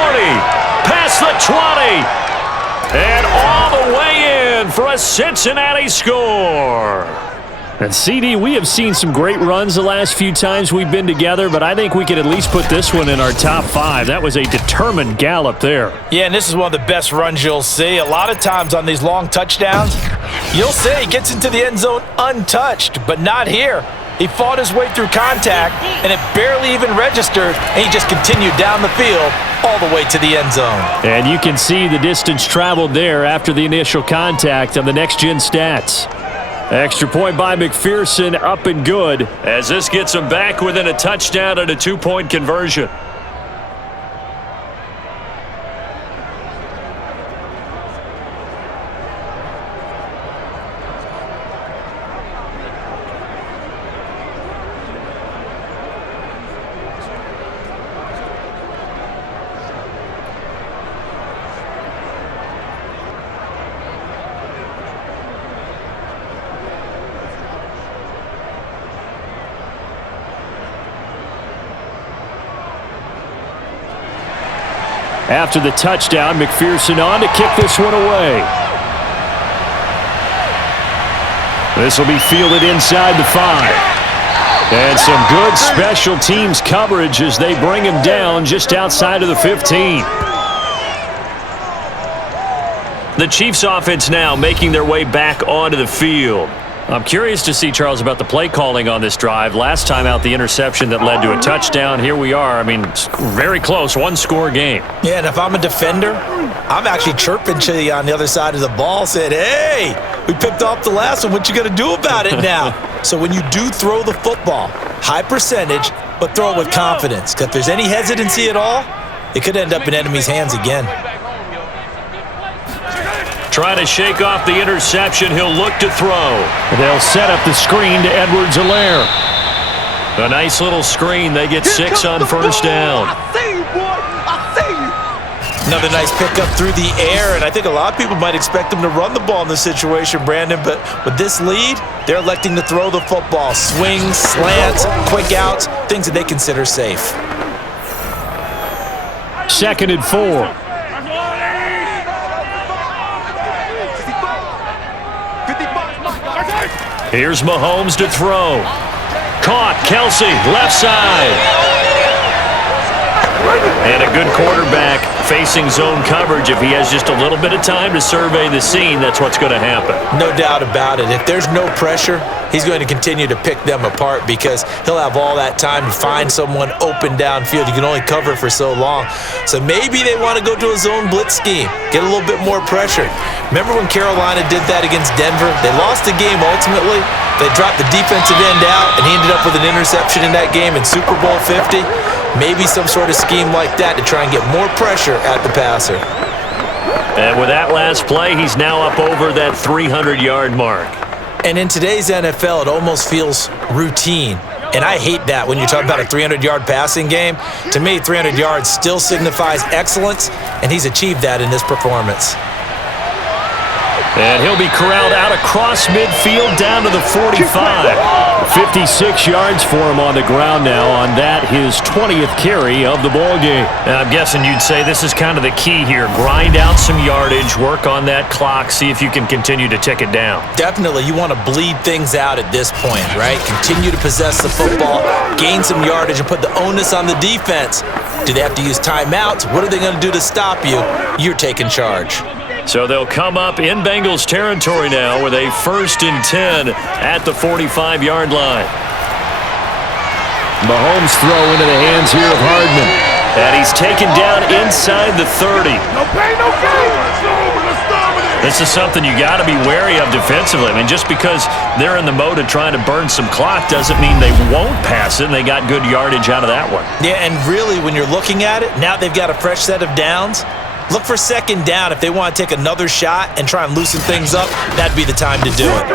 Past the 20. And all the way in for a Cincinnati score. And CD, we have seen some great runs the last few times we've been together, but I think we could at least put this one in our top 5. That was a determined gallop there. Yeah, and this is one of the best runs you'll see. A lot of times on these long touchdowns, you'll say he gets into the end zone untouched, but not here. He fought his way through contact, and it barely even registered, and he just continued down the field all the way to the end zone. And you can see the distance traveled there after the initial contact on the next-gen stats. Extra point by McPherson, up and good, as this gets them back within a touchdown and a 2-point conversion. After the touchdown, McPherson on to kick this one away. This will be fielded inside the 5. And some good special teams coverage as they bring him down just outside of the 15. The Chiefs offense now making their way back onto the field. I'm curious to see, Charles, about the play calling on this drive. Last time out, the interception that led to a touchdown. Here we are. I mean, very close, 1-score game. Yeah, and if I'm a defender, I'm actually chirping to you on the other side of the ball, saying, hey, we picked off the last one. What you going to do about it now? So when you do throw the football, high percentage, but throw it with confidence. Because if there's any hesitancy at all, it could end up in enemy's hands again. Trying to shake off the interception. He'll look to throw. They'll set up the screen to Edwards-Helaire. A nice little screen. They get 6 on first down. I see you, boy. I see you. Another nice pickup through the air, and I think a lot of people might expect him to run the ball in this situation, Brandon, but with this lead, they're electing to throw the football. Swings, slants, quick outs, things that they consider safe. 2nd and 4. Here's Mahomes to throw. Caught. Kelsey, left side. And a good quarterback facing zone coverage. If he has just a little bit of time to survey the scene, that's what's going to happen. No doubt about it. If there's no pressure, he's going to continue to pick them apart because he'll have all that time to find someone open downfield. You can only cover for so long. So maybe they want to go to a zone blitz scheme, get a little bit more pressure. Remember when Carolina did that against Denver? They lost the game ultimately. They dropped the defensive end out, and he ended up with an interception in that game in Super Bowl 50. Maybe some sort of scheme like that to try and get more pressure at the passer. And with that last play, he's now up over that 300-yard mark. And in today's NFL, it almost feels routine. And I hate that when you're talking about a 300-yard passing game. To me, 300 yards still signifies excellence, and he's achieved that in this performance. And he'll be corralled out across midfield down to the 45. 56 yards for him on the ground now on that, his 20th carry of the ballgame. I'm guessing you'd say this is kind of the key here. Grind out some yardage, work on that clock, see if you can continue to tick it down. Definitely, you want to bleed things out at this point, right? Continue to possess the football, gain some yardage, and put the onus on the defense. Do they have to use timeouts? What are they going to do to stop you? You're taking charge. So they'll come up in Bengals territory now with a 1st and 10 at the 45-yard line. Mahomes throw into the hands here of Hardman. And he's taken down inside the 30. No pain, no gain. This is something you got to be wary of defensively. I mean, just because they're in the mode of trying to burn some clock doesn't mean they won't pass it, and they got good yardage out of that one. Yeah, and really, when you're looking at it, now they've got a fresh set of downs. Look for 2nd down. If they want to take another shot and try and loosen things up, that'd be the time to do it.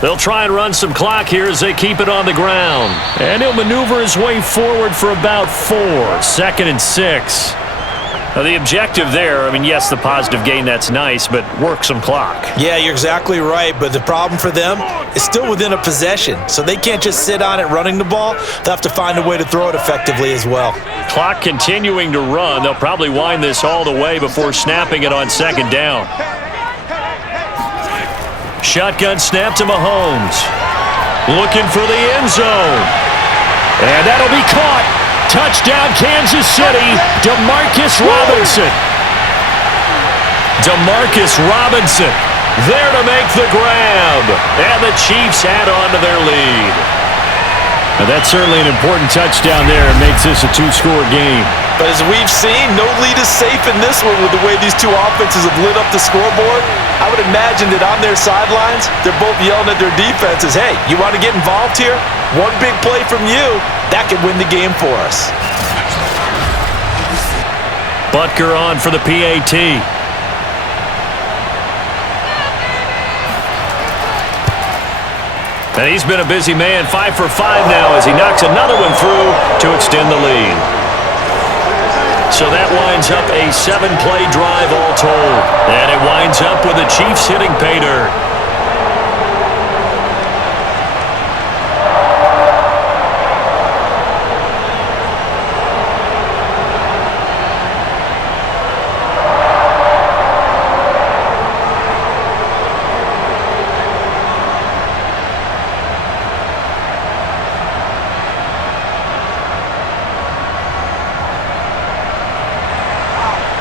They'll try and run some clock here as they keep it on the ground. And he'll maneuver his way forward for about 4. 2nd and 6. Now, the objective there, I mean, yes, the positive gain, that's nice, but work some clock. Yeah, you're exactly right, but the problem for them is still within a possession, so they can't just sit on it running the ball. They'll have to find a way to throw it effectively as well. Clock continuing to run. They'll probably wind this all the way before snapping it on 2nd down. Shotgun snap to Mahomes. Looking for the end zone. And that'll be caught. Touchdown, Kansas City, Demarcus Robinson. Demarcus Robinson there to make the grab. And the Chiefs add on to their lead. Now that's certainly an important touchdown there. It makes this a 2-score game. But as we've seen, no lead is safe in this one with the way these two offenses have lit up the scoreboard. I would imagine that on their sidelines, they're both yelling at their defenses, hey, you want to get involved here? One big play from you, that could win the game for us. Butker on for the PAT. And he's been a busy man, 5 for 5 now as he knocks another one through to extend the lead. So that winds up a 7-play drive all told. And it winds up with the Chiefs hitting pay dirt.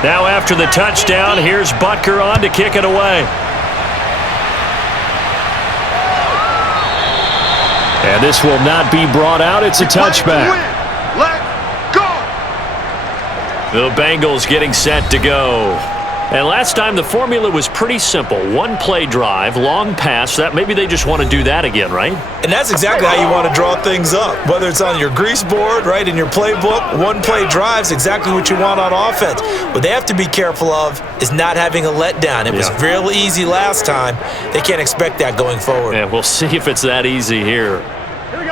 Now after the touchdown, here's Butker on to kick it away. And this will not be brought out. It's a touchback. Let's go. The Bengals getting set to go. And last time the formula was pretty simple. 1-play drive, long pass. That maybe they just want to do that again, right? And that's exactly how you want to draw things up. Whether it's on your grease board, right, in your playbook, 1-play drive's exactly what you want on offense. What they have to be careful of is not having a letdown. It was real easy last time. They can't expect that going forward. Yeah, we'll see if it's that easy here.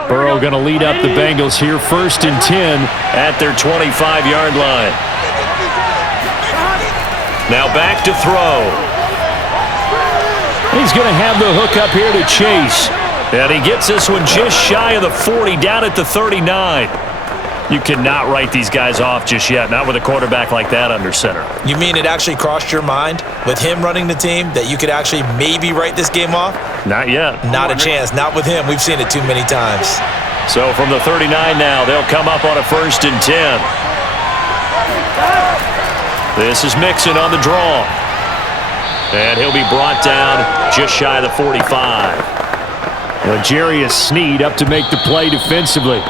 Burrow going to lead up the Bengals here, 1st and 10 at their 25-yard line. Now back to throw. He's going to have the hook up here to Chase. And he gets this one just shy of the 40, down at the 39. You cannot write these guys off just yet, not with a quarterback like that under center. You mean it actually crossed your mind with him running the team that you could actually maybe write this game off? Not yet. Not a chance. Not with him. We've seen it too many times. So from the 39 now, they'll come up on a 1st and 10. This is Mixon on the draw. And he'll be brought down just shy of the 45. L'Jarius Sneed up to make the play defensively.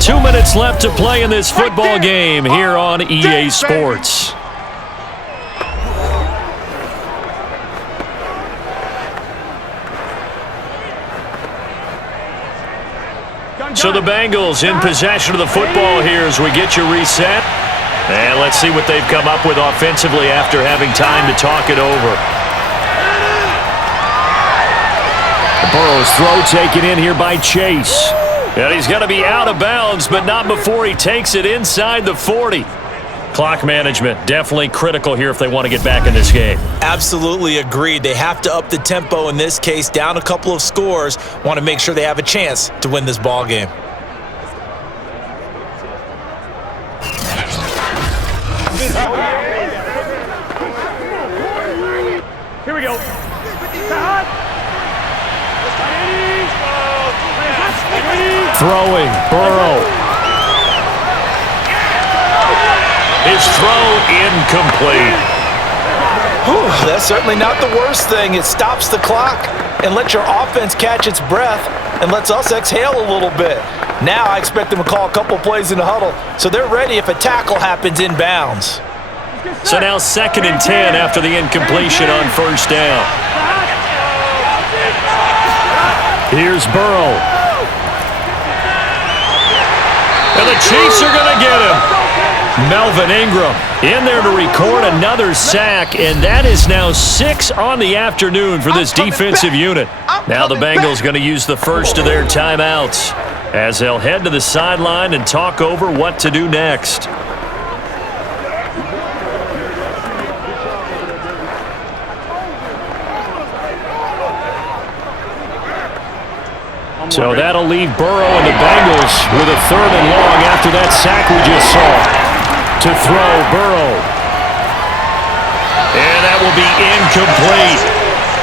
2 minutes left to play in this football game here on EA Sports. So the Bengals in possession of the football here as we get you reset. And let's see what they've come up with offensively after having time to talk it over. Burrow's throw taken in here by Chase. And he's going to be out of bounds, but not before he takes it inside the 40. Clock management definitely critical here if they want to get back in this game. Absolutely agreed. They have to up the tempo in this case, down a couple of scores. Want to make sure they have a chance to win this ball game. Here we go. Throwing, Burrow. His throw incomplete. Whew, that's certainly not the worst thing. It stops the clock and lets your offense catch its breath and lets us exhale a little bit. Now I expect them to call a couple plays in the huddle so they're ready if a tackle happens inbounds. So now 2nd and 10 after the incompletion on 1st down. Here's Burrow. And the Chiefs are going to get him. Melvin Ingram in there to record another sack, and that is now 6 on the afternoon for this defensive unit. Now the Bengals going to use the first of their timeouts as they'll head to the sideline and talk over what to do next. So that'll leave Burrow and the Bengals with a 3rd and long after that sack we just saw. To throw, Burrow. And that will be incomplete.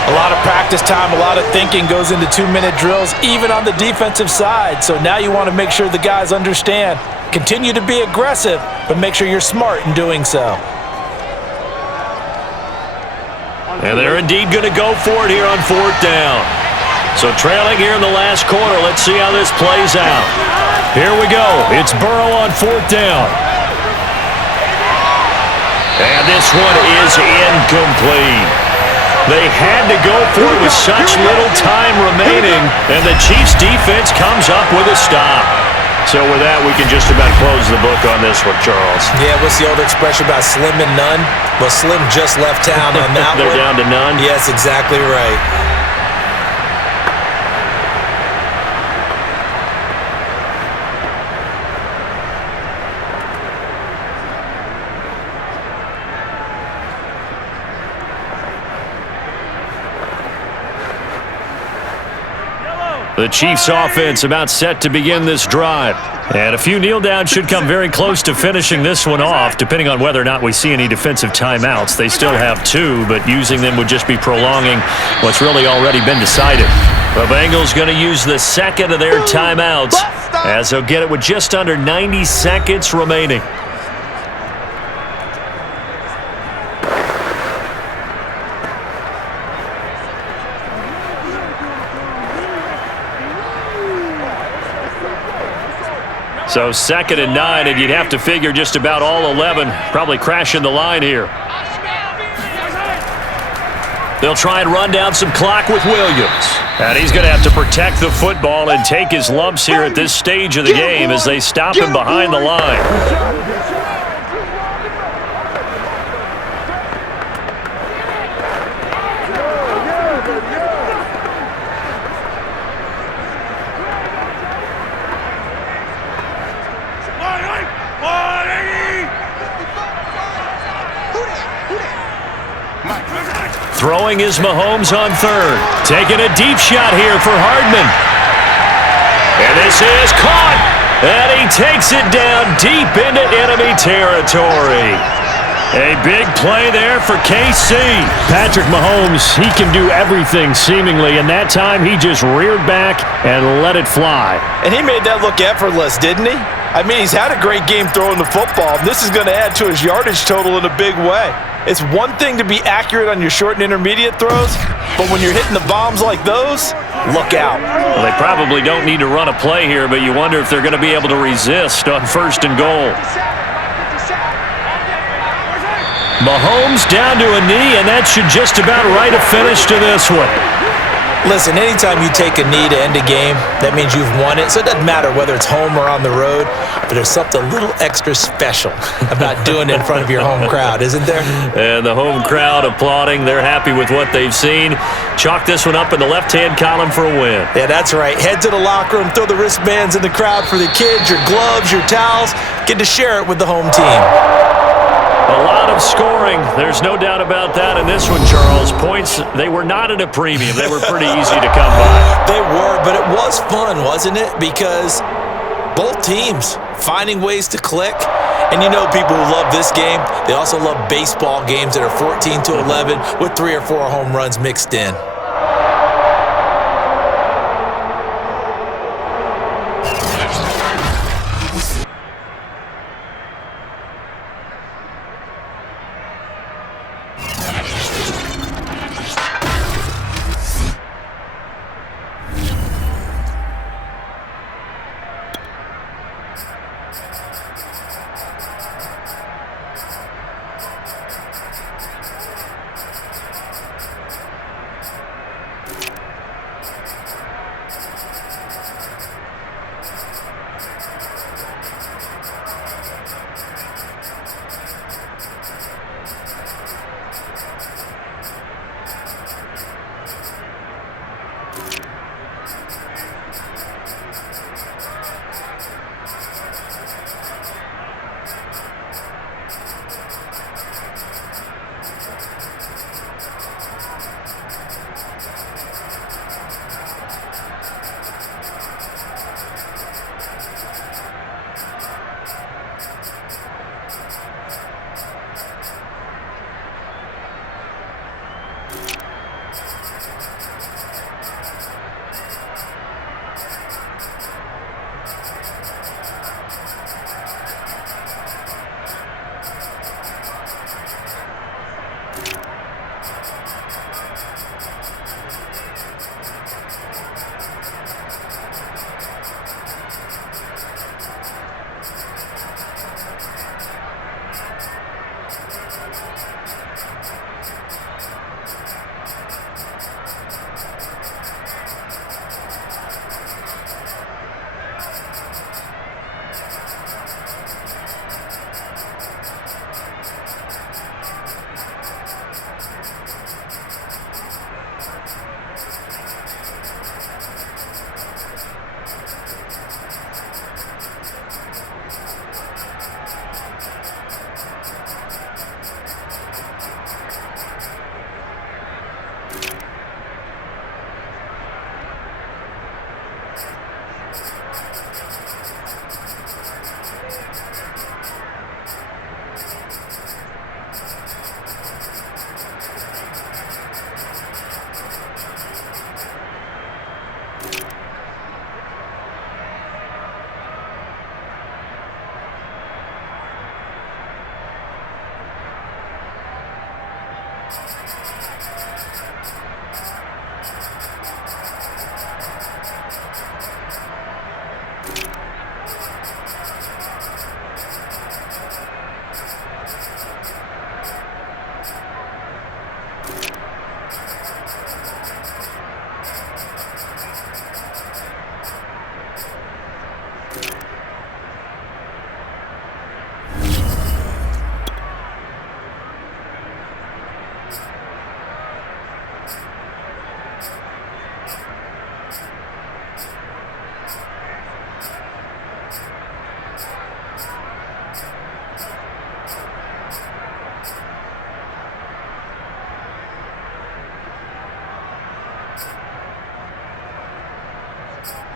A lot of practice time, a lot of thinking goes into 2-minute drills, even on the defensive side. So now you want to make sure the guys understand. Continue to be aggressive, but make sure you're smart in doing so. And they're indeed going to go for it here on 4th down. So trailing here in the last quarter. Let's see how this plays out. Here we go. It's Burrow on 4th down. And this one is incomplete. They had to go for it with such little time remaining, and the Chiefs' defense comes up with a stop. So with that, we can just about close the book on this one, Charles. Yeah, what's the old expression about slim and none? Well, Slim just left town on that They're one. down to none? Yes, exactly right. The Chiefs offense about set to begin this drive. And a few kneel downs should come very close to finishing this one off, depending on whether or not we see any defensive timeouts. They still have 2, but using them would just be prolonging what's really already been decided. The Bengals going to use the 2nd of their timeouts as they'll get it with just under 90 seconds remaining. So 2nd and 9, and you'd have to figure just about all 11 probably crashing the line here. They'll try and run down some clock with Williams. And he's going to have to protect the football and take his lumps here at this stage of the game as they stop him behind the line. Throwing is Mahomes on third. Taking a deep shot here for Hardman. And this is caught. And he takes it down deep into enemy territory. A big play there for KC. Patrick Mahomes, he can do everything seemingly, and that time he just reared back and let it fly. And he made that look effortless, didn't he? I mean, he's had a great game throwing the football. This is going to add to his yardage total in a big way. It's one thing to be accurate on your short and intermediate throws, but when you're hitting the bombs like those, look out. Well, they probably don't need to run a play here, but you wonder if they're going to be able to resist on 1st and goal. Mahomes down to a knee, and that should just about write a finish to this one. Listen, anytime you take a knee to end a game, that means you've won it. So it doesn't matter whether it's home or on the road, but there's something a little extra special about doing it in front of your home crowd, isn't there? And the home crowd applauding. They're happy with what they've seen. Chalk this one up in the left-hand column for a win. Yeah, that's right. Head to the locker room, throw the wristbands in the crowd for the kids, your gloves, your towels. Get to share it with the home team. A lot of scoring. There's no doubt about that in this one, Charles. Points, they were not at a premium. They were pretty easy to come by. They were, but it was fun, wasn't it? Because both teams finding ways to click. And you know people who love this game, they also love baseball games that are 14-11 with 3 or 4 home runs mixed in. Bengals.